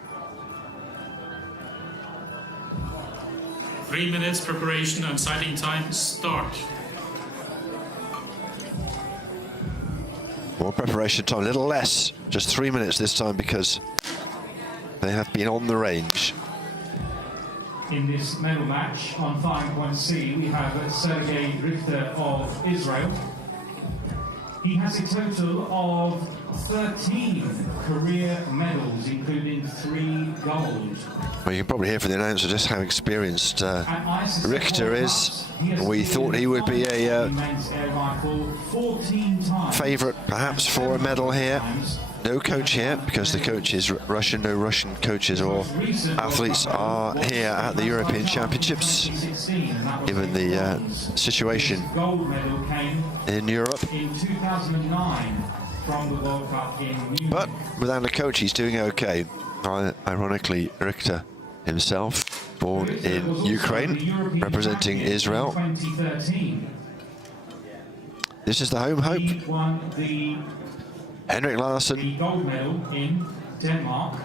3 minutes preparation and sighting time start. More preparation time, a little less, just 3 minutes this time because they have been on the range. In this medal match on firing point C, we have Sergei Richter of Israel. He has a total of 13 career medals, including 3 gold. Well, you can probably hear from the announcer just how experienced Richter is. We thought he would be a favourite, perhaps, for a medal here. No coach here, because the coach is Russian. No Russian coaches or athletes are here at the European Championships, given the situation in Europe. But without a coach, he's doing okay. Ironically, Richter himself, born in Ukraine, representing Israel. This is the home hope. Henrik Larsson. The gold medal in Denmark.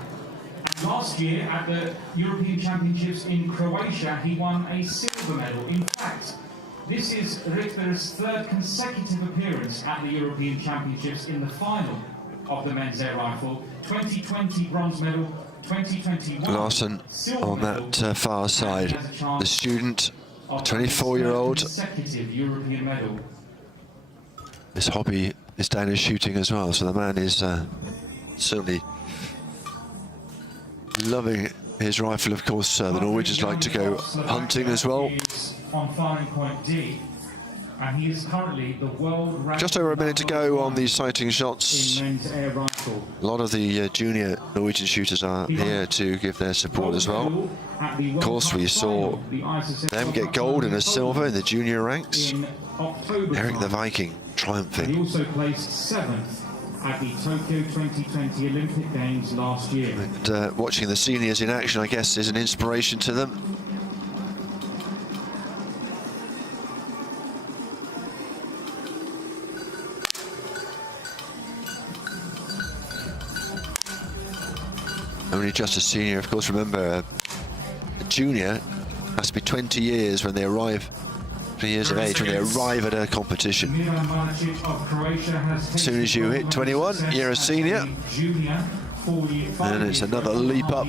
And last year at the European Championships in Croatia, he won a silver medal. In fact, this is Richter's 3rd consecutive appearance at the European Championships in the final of the men's air rifle. 2020 bronze medal, 2021 Larsson on that far side, the student, 24-year-old. Consecutive European medal. His hobby is down his shooting as well, so the man is certainly loving his rifle. Of course, the Norwegians like to go hunting as well. On firing point D, and he is currently the world record. Just over a minute to go on these sighting shots. In men's air rifle. A lot of the junior Norwegian shooters are here to give their support as well. Of course, we saw them get gold and a silver in the junior ranks. Eric the Viking triumphing. He also placed 7th at the Tokyo 2020 Olympic Games last year. And watching the seniors in action, I guess, is an inspiration to them. Only just a senior, of course. Remember, a junior has to be 20 years when they arrive, 20 years of age when they arrive at a competition. As soon as you hit 21, you're a senior. And it's another leap up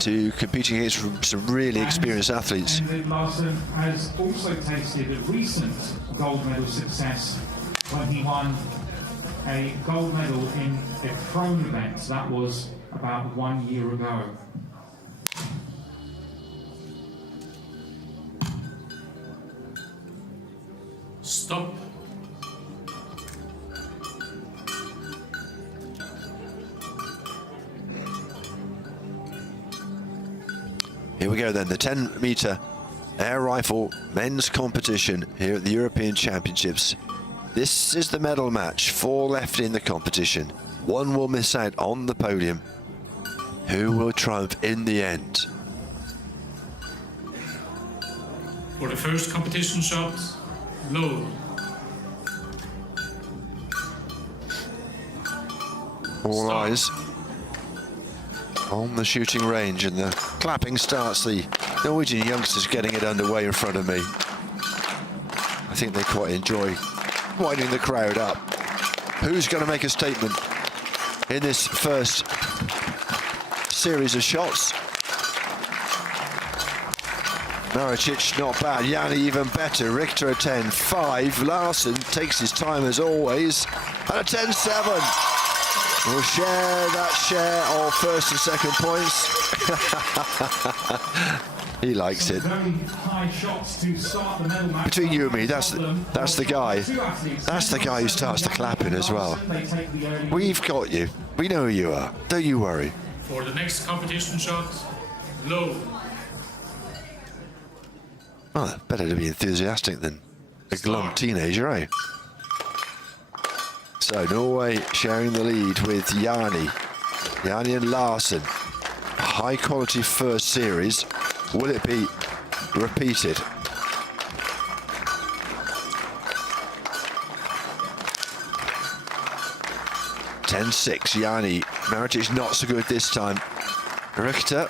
to competing against some really experienced athletes. Larsen has also tasted a recent gold medal success when he won a gold medal in a prone event. That was about 1 year ago. Stop. Here we go then, the 10-meter air rifle men's competition here at the European Championships. This is the medal match, 4 left in the competition. 1 will miss out on the podium. Who will triumph in the end? For the first competition shot, low. All Start. eyes on the shooting range, and the clapping starts. The Norwegian youngsters getting it underway in front of me. I think they quite enjoy winding the crowd up. Who's going to make a statement in this first series of shots? Maricic, not bad. Yanni, even better. Richter a 10.5. Larsen takes his time as always. And a 10.7. We'll share that share of first and second points. He likes it. Between you and me, that's the guy. That's the guy who starts the clapping as well. We've got you. We know who you are. Don't you worry. For the next competition shot, low. Well, better to be enthusiastic than a glum teenager, eh? So Norway sharing the lead with Yanni. Yanni and Larsen. High quality first series. Will it be repeated? (10-6) Yanni. Maricic not so good this time. Richter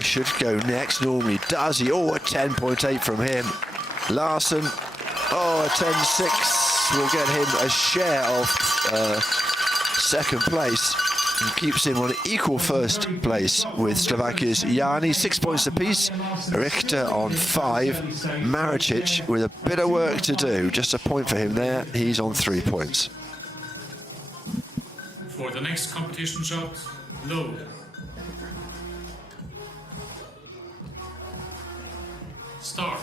should go next. Normally does he? Oh, a 10.8 from him. Larsen. Oh, a 10.6 will get him a share of second place and keeps him on equal first place with Slovakia's Yanni. 6 points apiece. Richter on 5. Maricic with a bit of work to do. Just a point for him there. He's on 3 points. For the next competition shot, low. Start.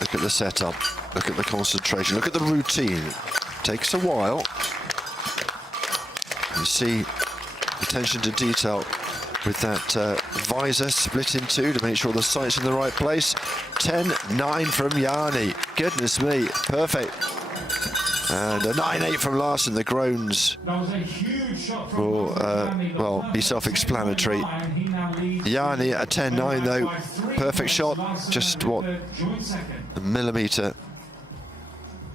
Look at the setup, look at the concentration, look at the routine. Takes a while. You see attention to detail with that visor split in two to make sure the sight's in the right place. 10.9 from Yanni. Goodness me, perfect. And a 9.8 from Larsen. The groans will well, be self-explanatory. Yanni a 10.9 though. Perfect shot. Just what, a millimetre,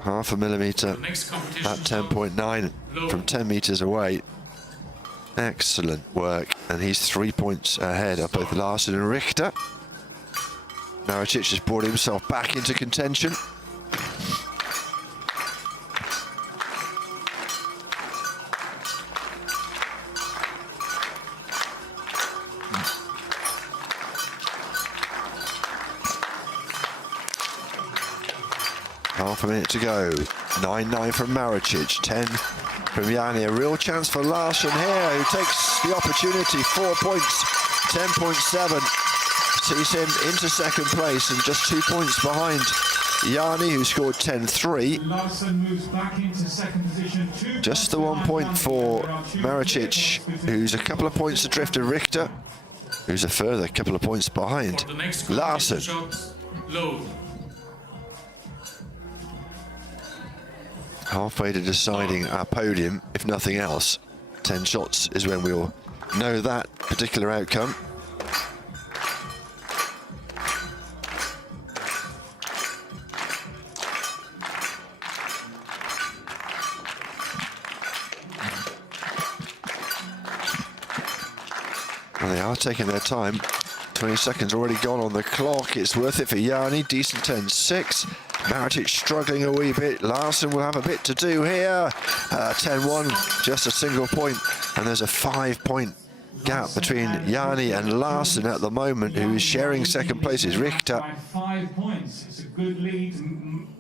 half a millimetre. At 10.9 from 10 metres away. Excellent work. And he's 3 points ahead of both Larsen and Richter. Maricic has brought himself back into contention. Half a minute to go. 9.9 from Maricic, 10 from Yanni. A real chance for Larsen here, who takes the opportunity. 4 points, 10.7. Sees him into second place and just 2 points behind Yanni, who scored 10.3. Larsen moves back into second position. Just the 1 point for Maricic, who's a couple of points adrift of Richter. who's a further couple of points behind. For the next Larsen. shot, load. Halfway to deciding our podium, if nothing else. 10 shots is when we'll know that particular outcome. Well, they are taking their time. 20 seconds already gone on the clock. It's worth it for Jani. Decent 10-6. Maritic struggling a wee bit. Larsen will have a bit to do here. 10-1, just a single point. And there's a 5-point gap between Jani and Larsen at the moment, who is sharing second place is Richter. By 5 points. It's a good lead.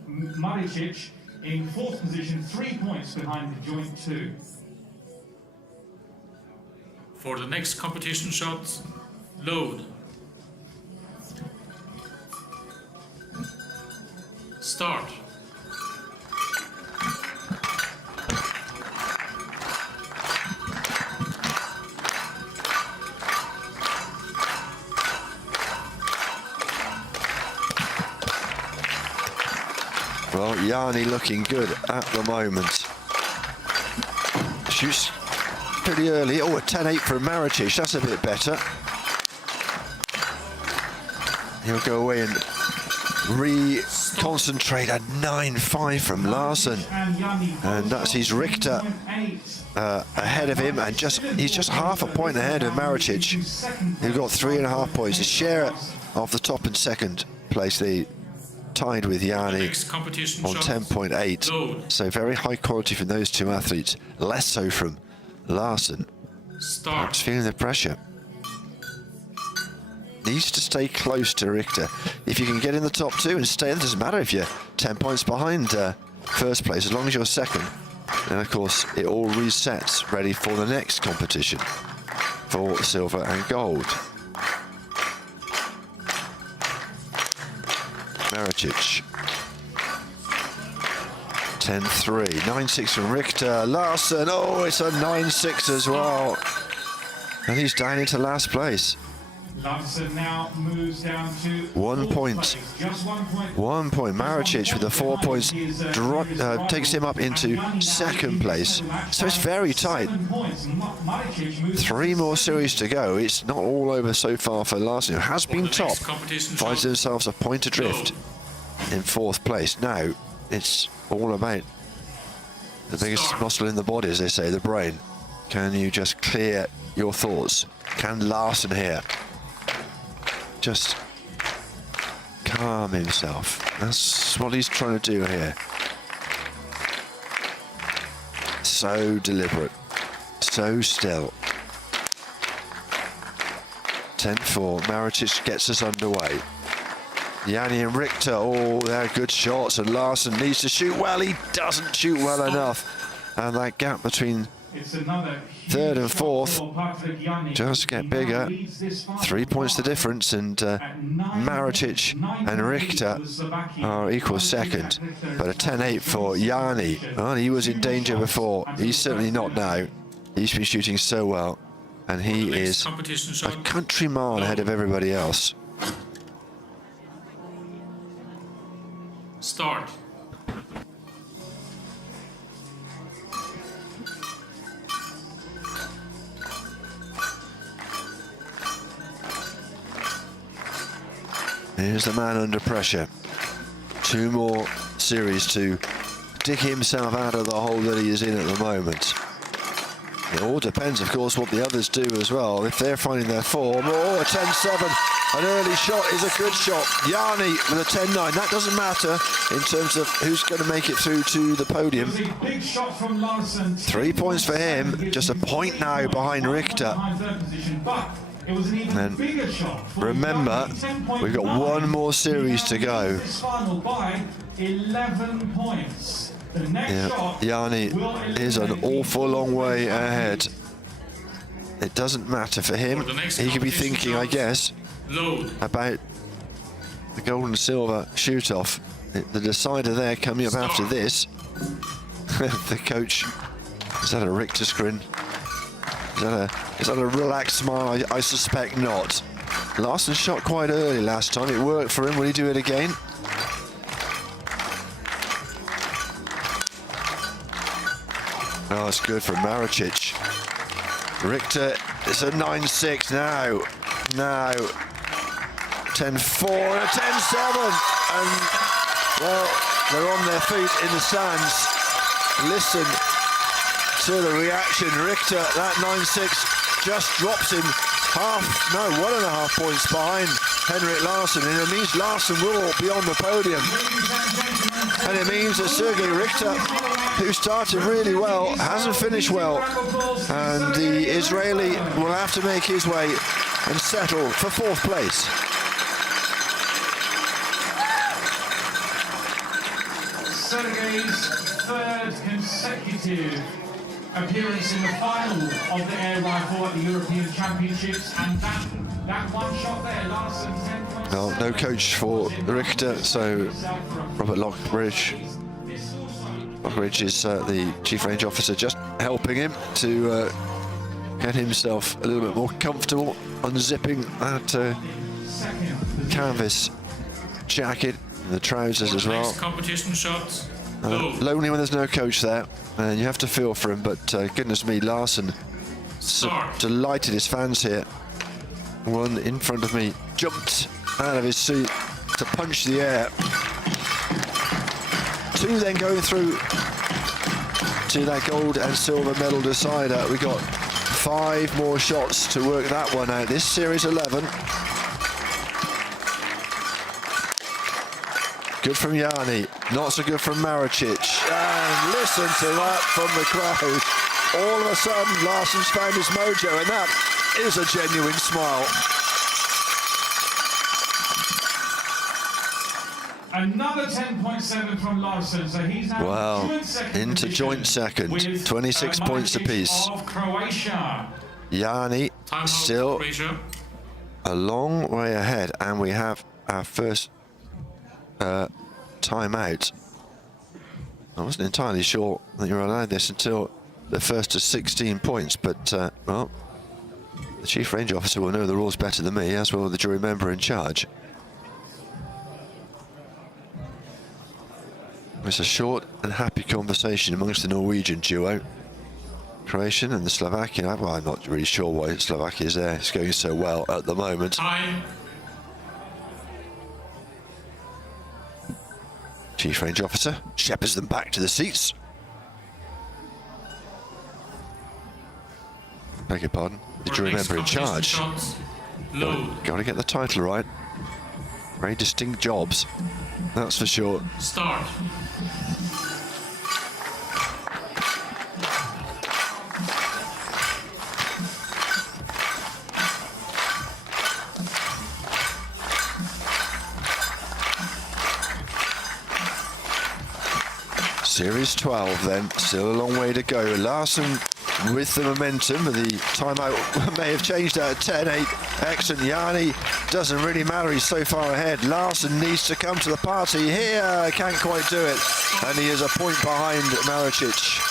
Maritic in fourth position, 3 points behind the joint two. For the next competition shot, load. Start. Well, Jani looking good at the moment. Shoots pretty early. Oh, a 10-8 from Maritic. That's a bit better. He'll go away and re-concentrate. A 9-5 from Larsen. And that's his Richter ahead of him. And he's just half a point ahead of Maritic, who got 3.5 points. The share of the top and second place, they tied with Jani on 10.8. So very high quality from those two athletes. Less so from Larsen. Just feeling the pressure. Needs to stay close to Richter. If you can get in the top two and stay, it doesn't matter if you're 10 points behind first place, as long as you're second. And of course, it all resets, ready for the next competition for silver and gold. Maritic. 10-3, 9-6 from Richter. Larsen, oh, it's a 9-6 as well. And he's down into last place. Larsen now moves down to 1 point. Just 1 point. 1 point. Maritic with the 4 points takes him up into second place. So it's very tight. 3 more series to go. It's not all over so far for Larsen, who has been top. Finds themselves a point adrift in fourth place. Now it's all about the biggest muscle in the body, as they say, the brain. Can you just clear your thoughts? Can Larsen here just calm himself? That's what he's trying to do here. So deliberate, so still. 10-4, Maritic gets us underway. Jani and Richter, oh, they're good shots, and Larsen needs to shoot well. He doesn't shoot well enough. And that gap between third and fourth just get bigger. 3 points the difference, and Maritic and Richter are equal second. But a 10-8 for Jani. Well, he was in danger before. He's certainly not now. He's been shooting so well, and he is a country mile ahead of everybody else. Start. Here's the man under pressure. 2 more series to dig himself out of the hole that he is in at the moment. It all depends, of course, what the others do as well. If they're finding their form, oh, a 10-7. An early shot is a good shot. Jani with a 10-9. That doesn't matter in terms of who's going to make it through to the podium. 3 points for him. Just a point now behind Richter. And remember, we've got 1 more series to go. Yeah, Jani is an awful long way ahead. It doesn't matter for him. He could be thinking, I guess, about the gold and silver shoot-off. The decider there coming up after this. The coach is at a Richter screen. Is that a relaxed smile? I suspect not. Larsen shot quite early last time. It worked for him. Will he do it again? Oh, it's good from Maricic. Richter, it's a 9-6 now. Now, 10-4 and a 10-7. And, well, they're on their feet in the stands. Listen to the reaction. Richter, that 9-6 just drops him 1.5 points behind Henrik Larsen, and it means Larsen will be on the podium. And it means that Sergei Richter, who started really well, hasn't finished well, and the Israeli will have to make his way and settle for 4th place. Sergei's 3rd consecutive appearance in the final of the air rifle at the European Championships, and that one shot there, Larsen 10.7. Well, no coach for Richter, so Robert Lockbridge. Lockbridge is the Chief Range Officer, just helping him to get himself a little bit more comfortable, unzipping that canvas jacket and the trousers as well. Next competition shot. Lonely when there's no coach there, and you have to feel for him, but goodness me, Larsen delighted his fans here. One in front of me jumped out of his seat to punch the air. 2 then going through to that gold and silver medal decider. We got 5 more shots to work that one out. This series 11. Good from Jani, not so good from Maricic. And listen to that from the crowd. All of a sudden, Larsen's found his mojo, and that is a genuine smile. Another 10.7 from Larsen, so he's now into joint second, 26 points apiece. Of Croatia. Jani still a long way ahead, and we have our first time out. I wasn't entirely sure that you were allowed this until the first to 16 points, but well, the Chief Range Officer will know the rules better than me, as will the jury member in charge. It's a short and happy conversation amongst the Norwegian duo. Croatian and the Slovakian. Well, I'm not really sure why Slovakia is there. It's going so well at the moment. Time. Chief Range Officer shepherds them back to the seats. Beg your pardon. The jury member in charge. Got to get the title right. Very distinct jobs, that's for sure. Start. Series 12 then, still a long way to go. Larsen with the momentum, the timeout may have changed at 10-8. Excellent. Jani doesn't really matter, he's so far ahead. Larsen needs to come to the party here, can't quite do it. And he is a point behind Maricic.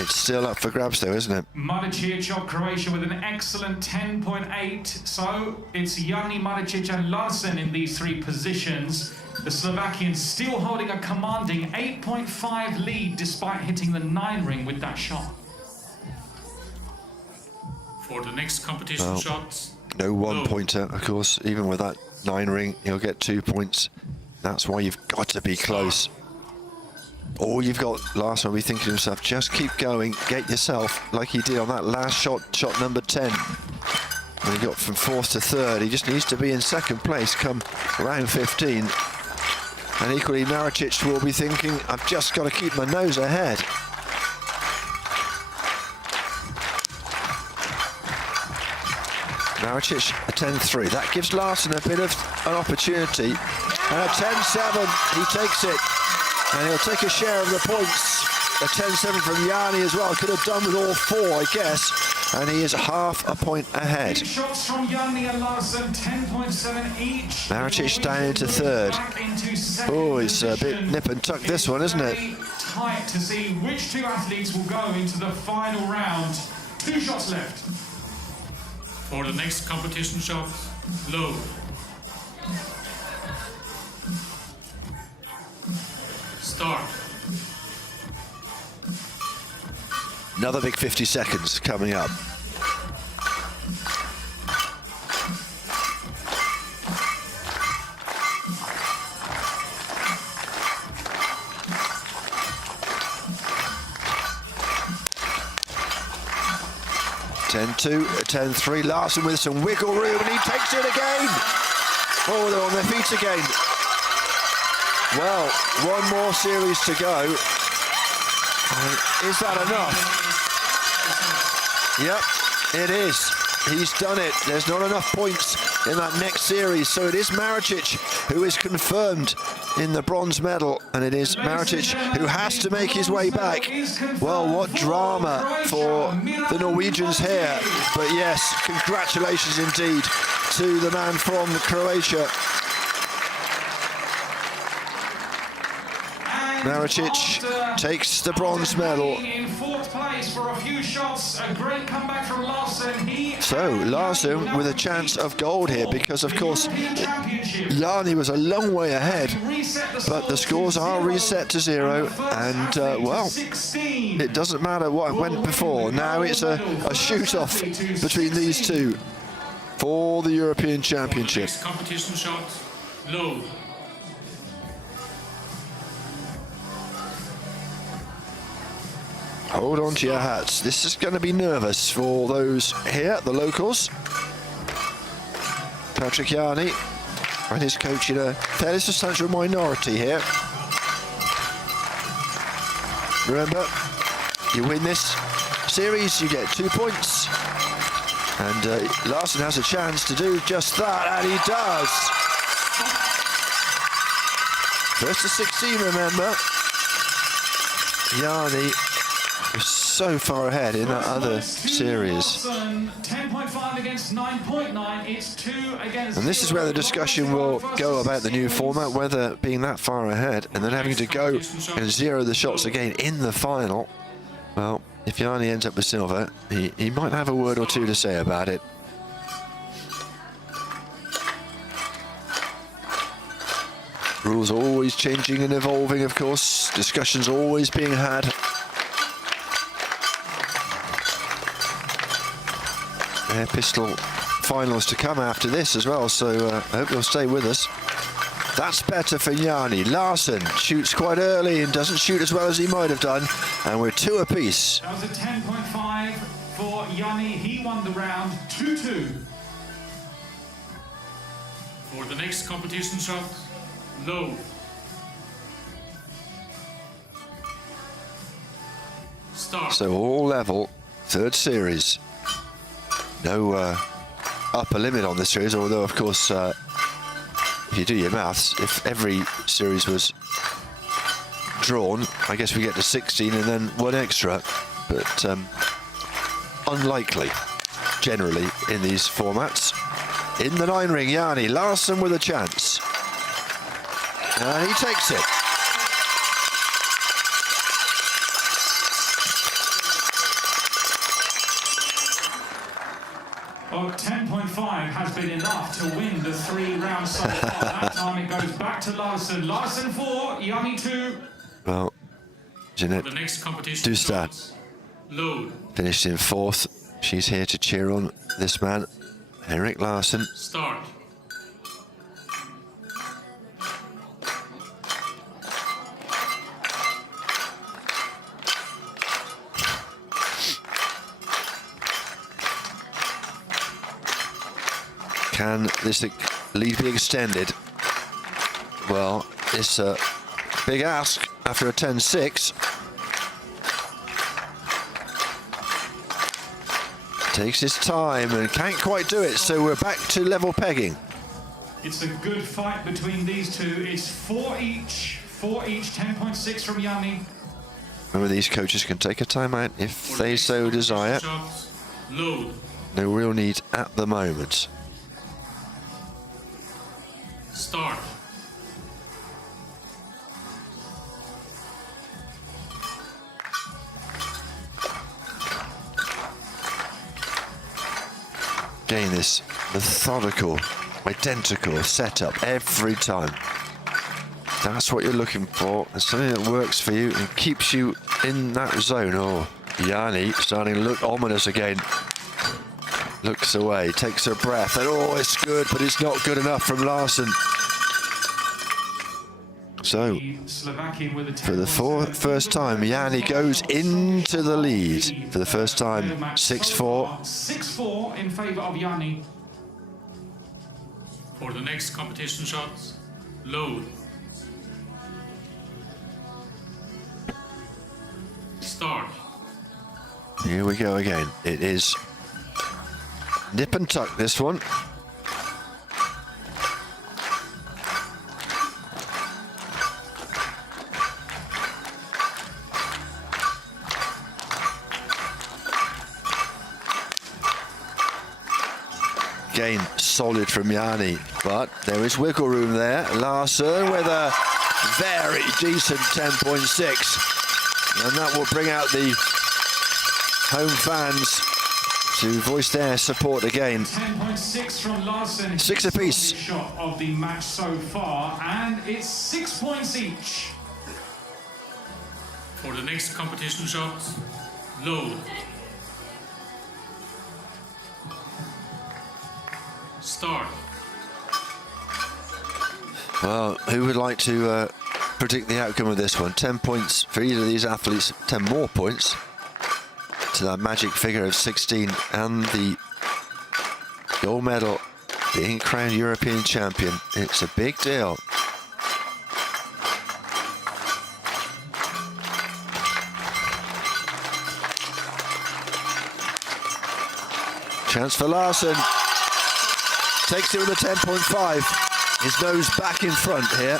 It's still up for grabs though, isn't it? Maricic of Croatia with an excellent 10.8. So it's Jani, Maricic and Larsen in these 3 positions. The Slovakians still holding a commanding 8.5 lead despite hitting the 9 ring with that shot. For the next competition shots. No 1-pointer, of course. Even with that 9 ring, he'll get 2 points. That's why you've got to be close. All you've got, Larsen will be thinking to himself, just keep going, get yourself, like he did on that last shot number 10. When he got from 4th to 3rd, he just needs to be in 2nd place come round 15. And equally, Maricic will be thinking, I've just got to keep my nose ahead. Maricic, a 10-3. That gives Larsen a bit of an opportunity. And a 10-7, he takes it. And he'll take a share of the points. A 10-7 from Jani as well. Could have done with all 4, I guess. And he is half a point ahead. Shots from Jani and Larsen, 10.7 each. Maricic down into 3rd. Oh, it's a bit nip and tuck this one, isn't it? Tight to see which 2 athletes will go into the final round 2 shots left. For the next competition shot, load. Start. Another big 50 seconds coming up. (10-2), 10-3, Larsen with some wiggle room, and he takes it again. Oh, they're on their feet again. Well, one more series to go. Is that enough? Yep, it is. He's done it. There's not enough points in that next series, so it is Maricic who is confirmed in the bronze medal, and it is Maricic who has to make his way back. Well, what drama for the Norwegians here, but yes, congratulations indeed to the man from Croatia. Maricic takes the bronze medal. In 4th place for a few shots, a great comeback from Larsen. So Larsen with a chance of gold here, because of course Yanni was a long way ahead, but the scores are reset to 0, and well, it doesn't matter what went before. Now it's a shoot-off between these two for the European Championship. Next competition shot, load. Hold on to your hats. This is going to be nervous for those here, the locals. Patrick Yanni and his coach in a fairly substantial minority here. Remember, you win this series, you get 2 points. And Larsen has a chance to do just that, and he does. First to 16, remember. Yanni was so far ahead in that other series. 10.5 against 9.9. It's 2 against. And this is where the discussion will go about the new format, whether being that far ahead and then having to go and zero the shots again in the final. Well, if Yanni ends up with silver, he might have a word or two to say about it. Rules always changing and evolving, of course. Discussions always being had. Air pistol finals to come after this as well, so I hope you'll stay with us. That's better for Yanni. Larsen shoots quite early and doesn't shoot as well as he might have done, and we're 2 apiece. That was a 10.5 for Yanni. He won the round 2-2. For the next competition shot, low. Start. So all level, 3rd series. No upper limit on this series, although of course if you do your maths, if every series was drawn, I guess we get to 16 and then 1 extra, but unlikely generally in these formats. In the 9 ring, Yanni, Larsen with a chance, and he takes it. Well, 10.5 has been enough to win the 3 rounds so far. That time it goes back to Larsen. Larsen 4, Yanni 2. Well, Jeanette The next competition Dustad shot, load. finished in 4th. She's here to cheer on this man, Henrik Larsen. Start. Can this lead be extended? Well, it's a big ask after a 10-6. Takes his time and can't quite do it, so we're back to level pegging. It's a good fight between these two. It's 4 each, 10.6 from Yanni. Remember, these coaches can take a timeout if For they the next so competition desire. shot, load. No real need at the moment. Start. Again, this methodical, identical setup every time. That's what you're looking for. It's something that works for you and keeps you in that zone. Oh, Yanni starting to look ominous again. Looks away, takes her breath, and oh, it's good, but it's not good enough from Larsen. So, for the first time, Yanni goes into the lead. For the first time, 6-4. 6-4 in favour of Yanni. For the next competition shots, load. Start. Here we go again. It is nip and tuck, this one. Again, solid from Yanni, but there is wiggle room there. Larsen with a very decent 10.6, and that will bring out the home fans to voice their support again. 10.6 from Larsen. 6 apiece. Shot of the match so far, and it's 6 points each. For the next competition shots, load. Start. Well, who would like to predict the outcome of this one? 10 points for either of these athletes, 10 more points to that magic figure of 16 and the gold medal, being crowned European champion. It's a big deal. Chance for Larsen. Takes it with a 10.5. His nose back in front here.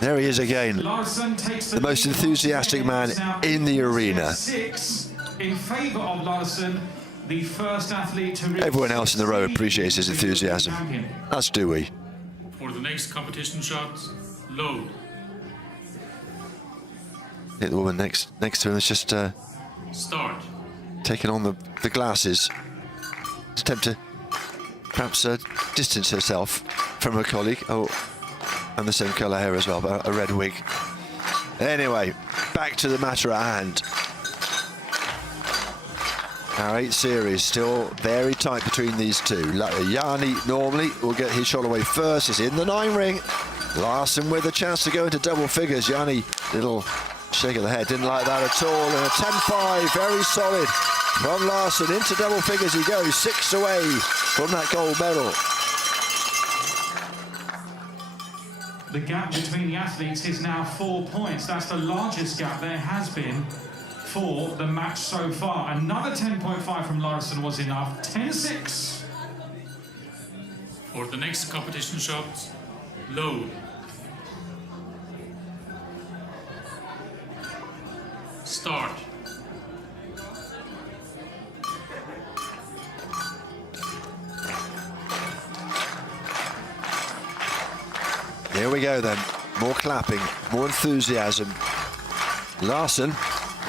There he is again. The most enthusiastic man in the arena. 6 in favour of Larsen, the first athlete to reach. Everyone else in the row appreciates his enthusiasm. As do we. For the next competition shots, load. I think the woman next to him is just Start. taking on the glasses. Attempt to perhaps distance herself from her colleague. Oh, and the same colour hair as well, but a red wig. Anyway, back to the matter at hand. Our 8th series still very tight between these two. Yanni normally will get his shot away first. It's in the 9 ring. Larsen with a chance to go into double figures. Yanni, little shake of the head, didn't like that at all. And a 10.5, very solid from Larsen. Into double figures he goes, 6 away from that gold medal. The gap between the athletes is now 4 points. That's the largest gap there has been for the match so far. Another 10.5 from Larsen was enough. 10.6. For the next competition shots, load. Start. Here we go then. More clapping, more enthusiasm. Larsen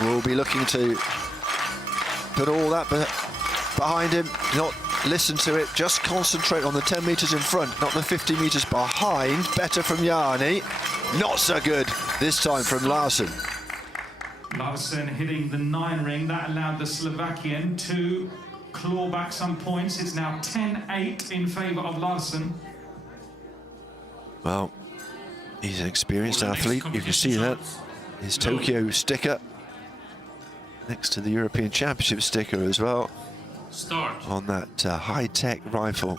will be looking to put all that behind him, not listen to it, just concentrate on the 10 metres in front, not the 50 metres behind. Better from Yanni. Not so good this time from Larsen. Larsen hitting the 9 ring. That allowed the Slovakian to claw back some points. It's now 10-8 in favour of Larsen. Well, he's an experienced athlete. You can see that. His Tokyo sticker next to the European Championship sticker as well. Start. On that high-tech rifle.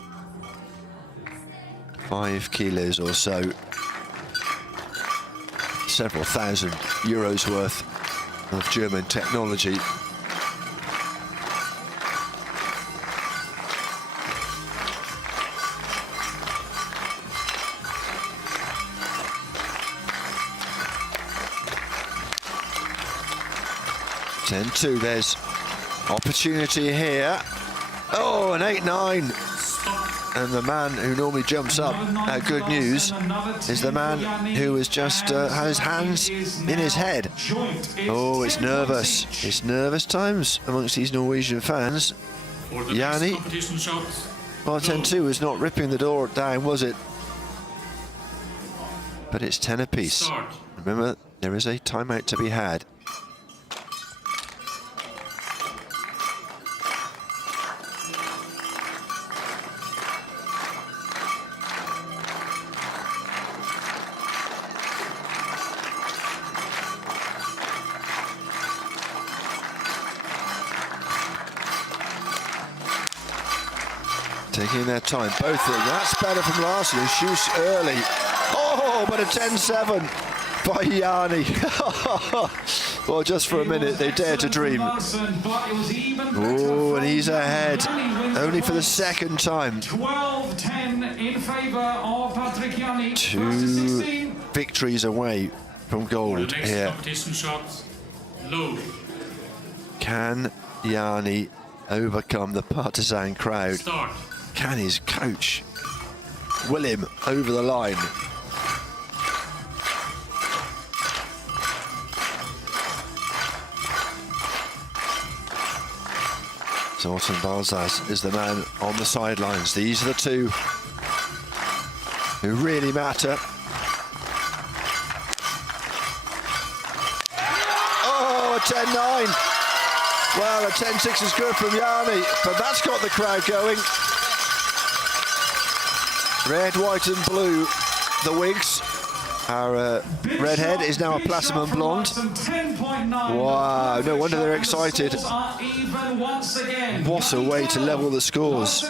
5 kilos or so. Several thousand euros worth of German technology. There's opportunity here. Oh, an 8-9. And the man who normally jumps up at good news is the man who has just had his hands in his head. Oh, it's nervous. It's nervous times amongst these Norwegian fans. Yanni, well, 10-2 was not ripping the door down, was it? But it's 10 apiece. Remember, there is a timeout to be had. Taking their time, both of them. That's better from Larsen, who shoots early. Oh, but a 10-7 by Yanni. Well, just for a minute, they dared to dream. Oh, and he's ahead, only for the second time. 12-10 in favour of Patrick Yanni. 2 victories away from gold here. Load. Can Yanni overcome the partisan crowd? Start. Can his coach will him over the line? Zoltan Balzas is the man on the sidelines. These are the two who really matter. Oh, a 10-9. Well, a 10-6 is good from Yanni, but that's got the crowd going. Red, white and blue, the wigs. Our redhead is now a platinum blonde. Wow, no wonder they're excited. What a way to level the scores.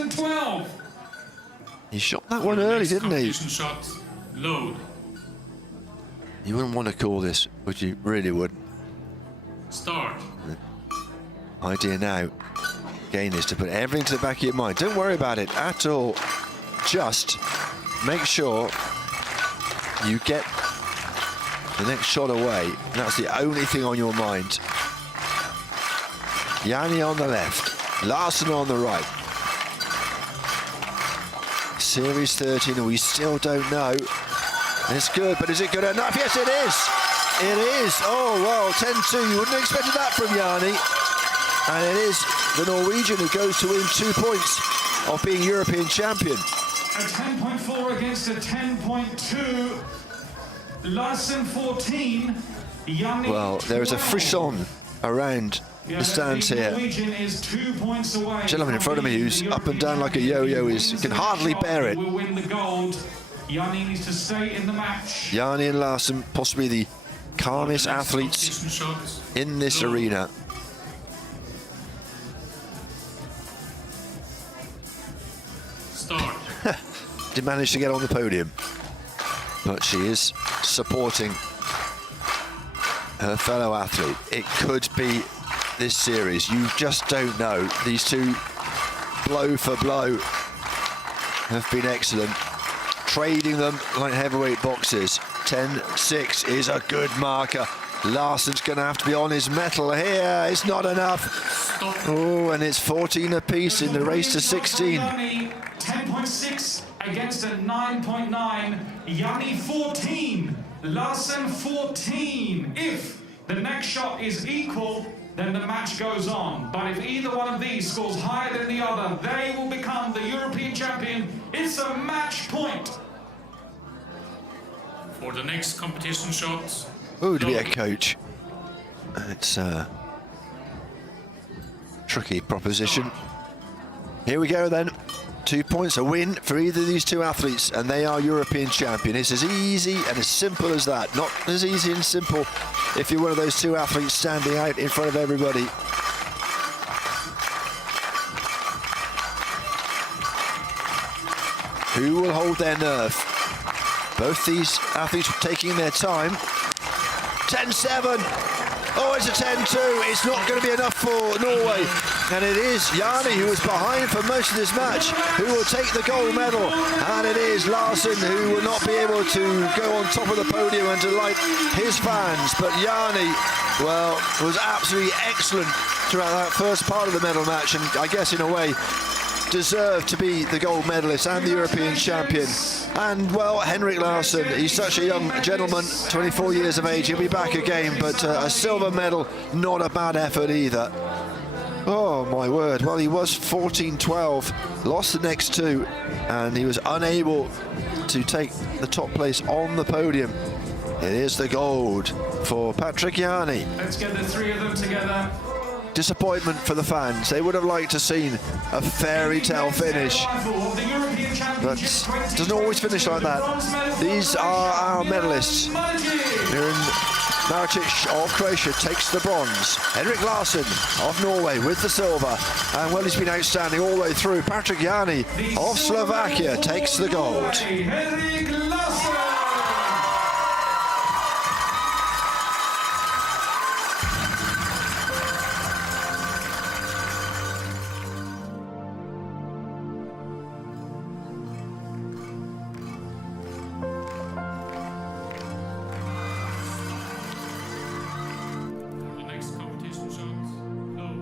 He shot that one early, didn't he? You wouldn't want to call this, would you? Really would. Start. Idea now, again, is to put everything to the back of your mind. Don't worry about it at all. Just make sure you get the next shot away. That's the only thing on your mind. Yanni on the left, Larsen on the right. Series 13, and we still don't know. It's good, but is it good enough? Yes, it is. It is. Oh, well, 10-2. You wouldn't have expected that from Yanni. And it is the Norwegian who goes to win 2 points of being European champion. A 10.4 against a 10.2. Larsen 14. Yanni Well, there is a 12. frisson around the stands here. Norwegian is 2 points away. Gentleman in front of me who's up and down like a yo-yo can hardly bear it. Will win the gold. Yanni needs to stay in the match. Yanni and Larsen, possibly the calmest athletes in this arena. Start. Did manage to get on the podium, but she is supporting her fellow athlete. It could be this series. You just don't know. These two, blow for blow, have been excellent. Trading them like heavyweight boxers. 10-6 is a good marker. Larsen's going to have to be on his mettle here. It's not enough. Stop. Oh, and it's 14 apiece in the race to 16. 10.6 against a 9.9. Yanni 14. Larsen 14. If the next shot is equal, then the match goes on. But if either one of these scores higher than the other, they will become the European champion. It's a match point. For the next competition shot. Oh, to be a coach. It's a tricky proposition. Here we go then. 2 points, a win for either of these two athletes, and they are European champion. It's as easy and as simple as that. Not as easy and simple if you're one of those two athletes standing out in front of everybody. Who will hold their nerve? Both these athletes taking their time. 10-7. Oh, it's a 10-2. It's not going to be enough for Norway. And it is Yanni, who was behind for most of this match, who will take the gold medal. And it is Larsen, who will not be able to go on top of the podium and delight his fans. But Yanni, well, was absolutely excellent throughout that first part of the medal match. And I guess in a way, deserved to be the gold medalist and the European champion. And, well, Henrik Larsson, he's such a young gentleman, 24 years of age, he'll be back again, but a silver medal, not a bad effort either. Oh, my word. Well, he was 14-12, lost the next two, and he was unable to take the top place on the podium. It is the gold for Patrick Jani. Let's get the three of them together. Disappointment for the fans. They would have liked to have seen a fairy tale finish, but it doesn't always finish like that. These are our medalists. Maricic of Croatia takes the bronze. Henrik Larsson of Norway with the silver. And, well, he's been outstanding all the way through. Patrick Jani of Slovakia takes the gold. Henrik Larsson! The next competition shows low.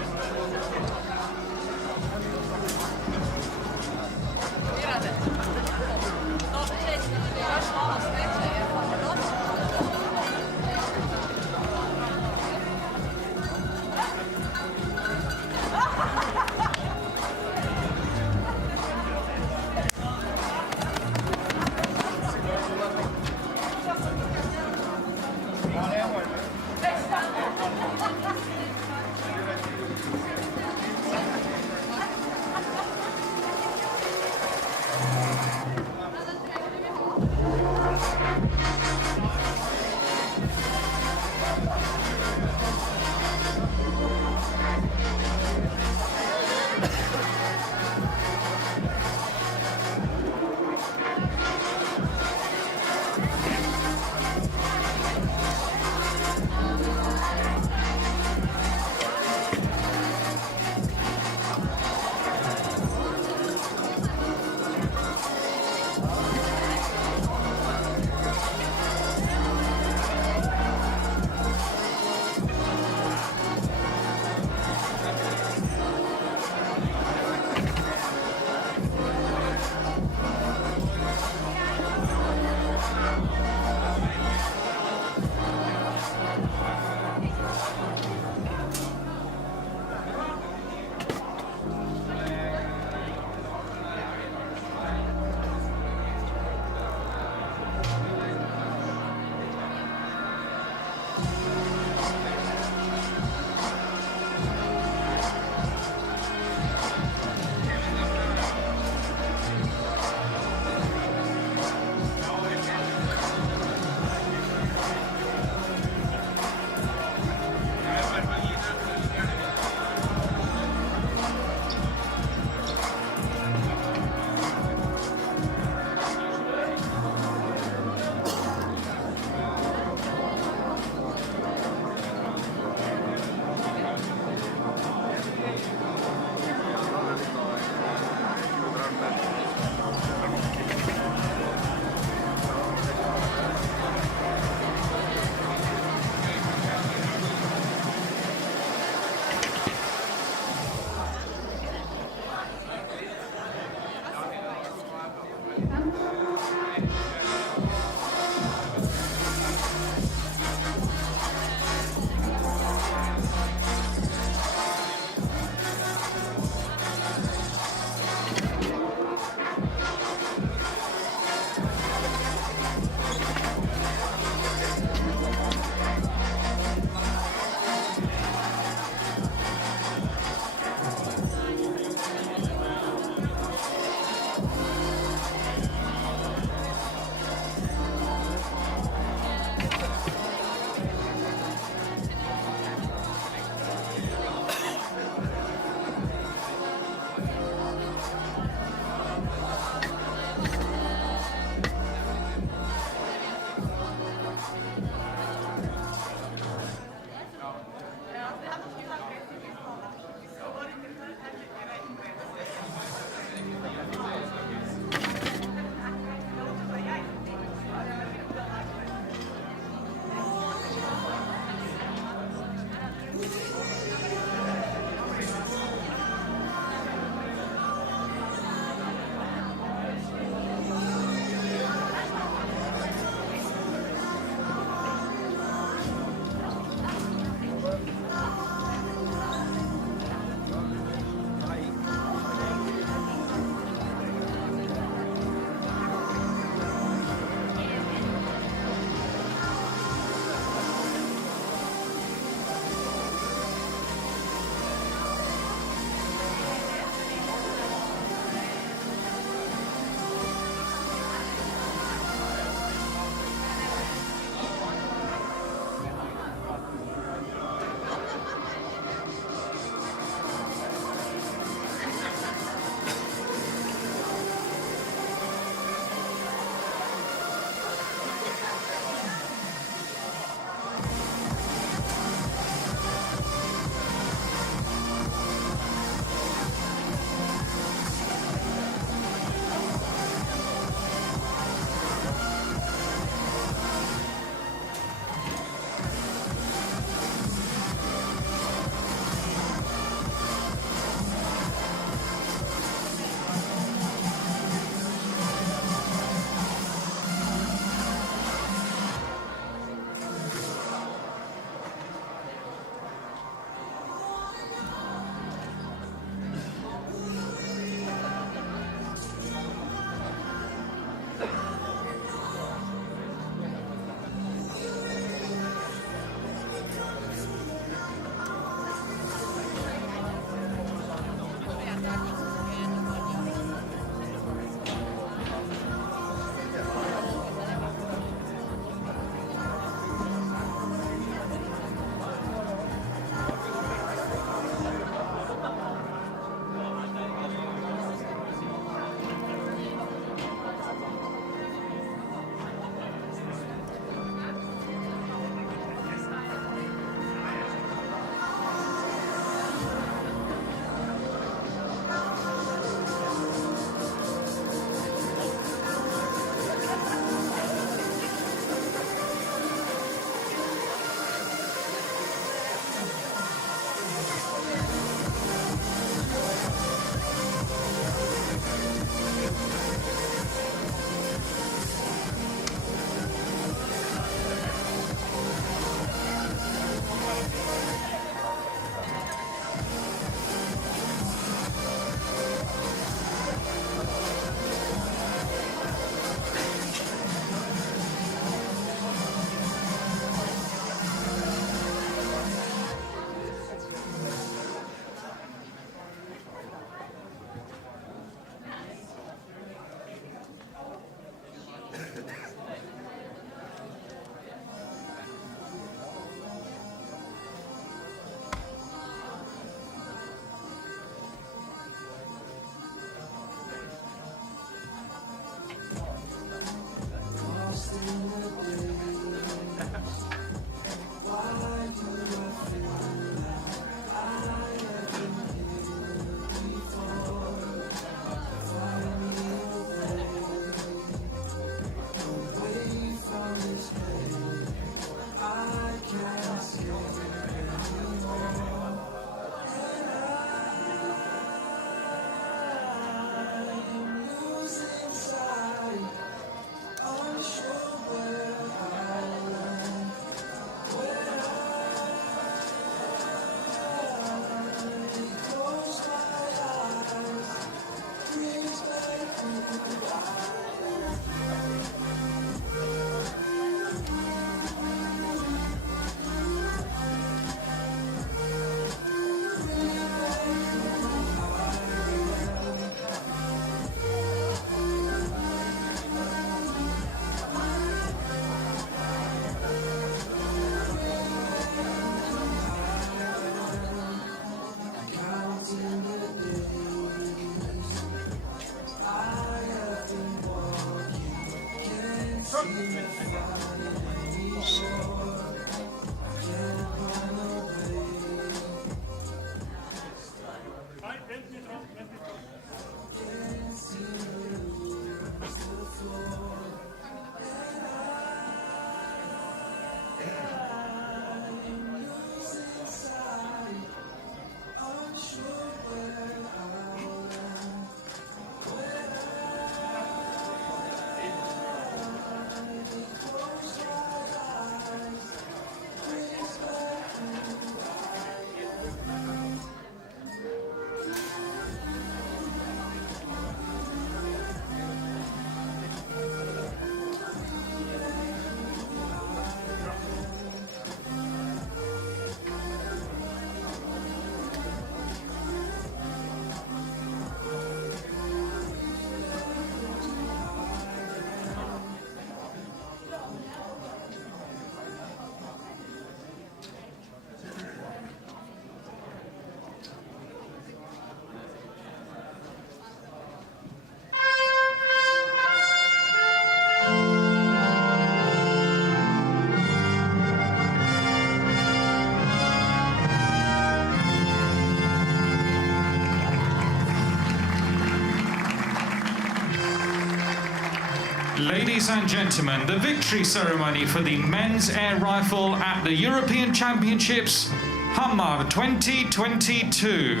Ladies and gentlemen, the victory ceremony for the men's air rifle at the European Championships, Hamar 2022.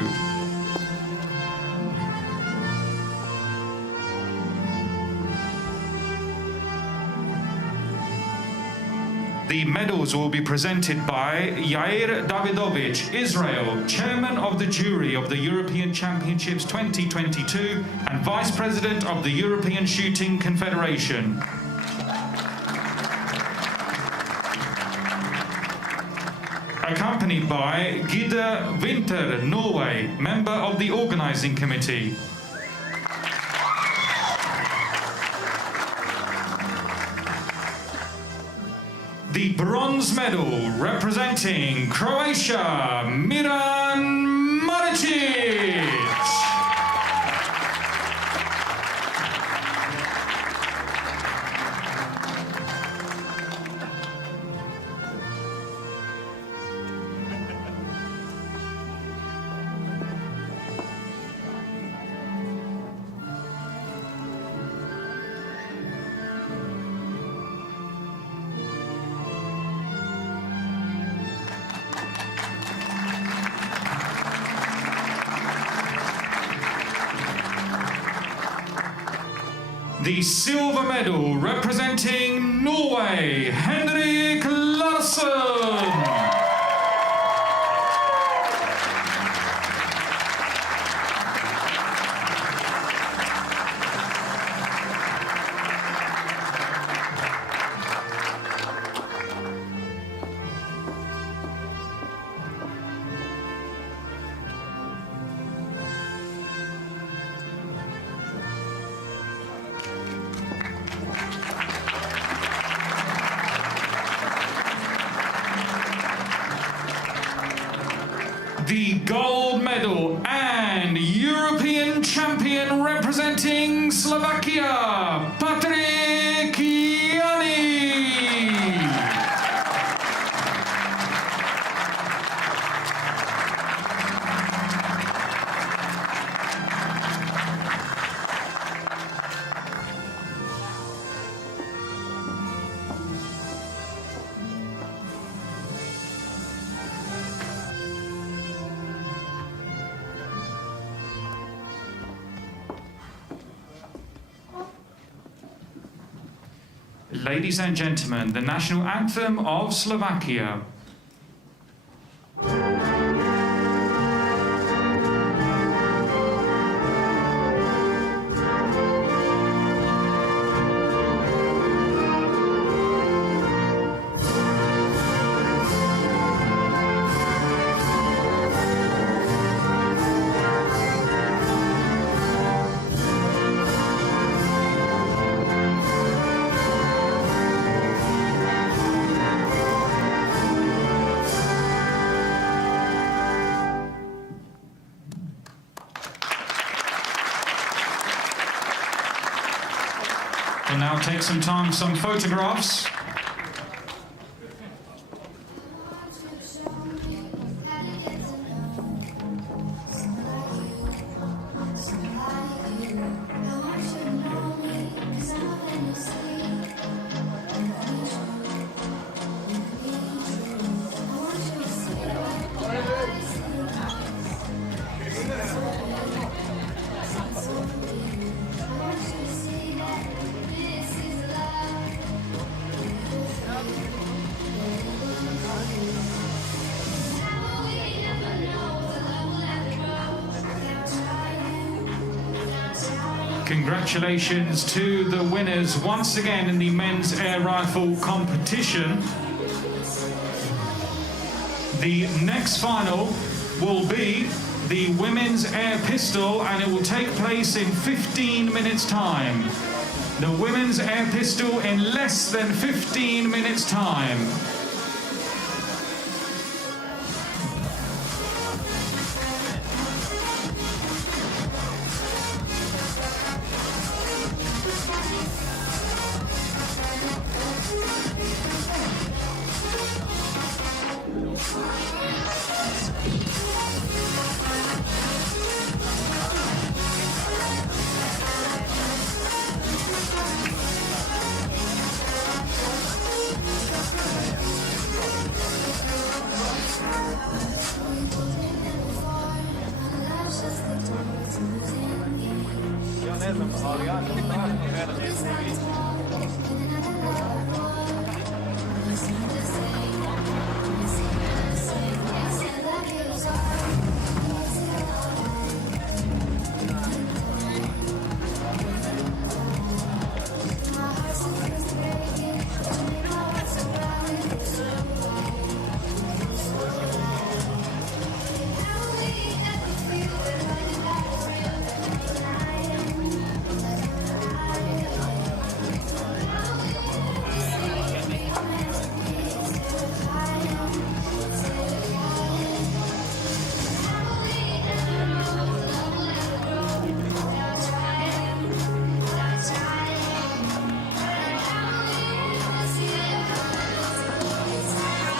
The medals will be presented by Yair Davidovich, Israel, Chairman of the Jury of the European Championships 2022 and Vice President of the European Shooting Confederation. Accompanied by Gide Winter, Norway, member of the Organizing Committee. The bronze medal representing Croatia, Miran Maricic. The silver medal representing Norway, Henrik Larsen. The gold medal and European champion representing Slovakia, Patrik Jani. Ladies and gentlemen, the national anthem of Slovakia. We'll now take some time, some photographs. Congratulations to the winners once again in the men's air rifle competition. The next final will be the women's air pistol, and it will take place in 15 minutes time. The women's air pistol in less than 15 minutes time. Ja, ne znam, ali ja sam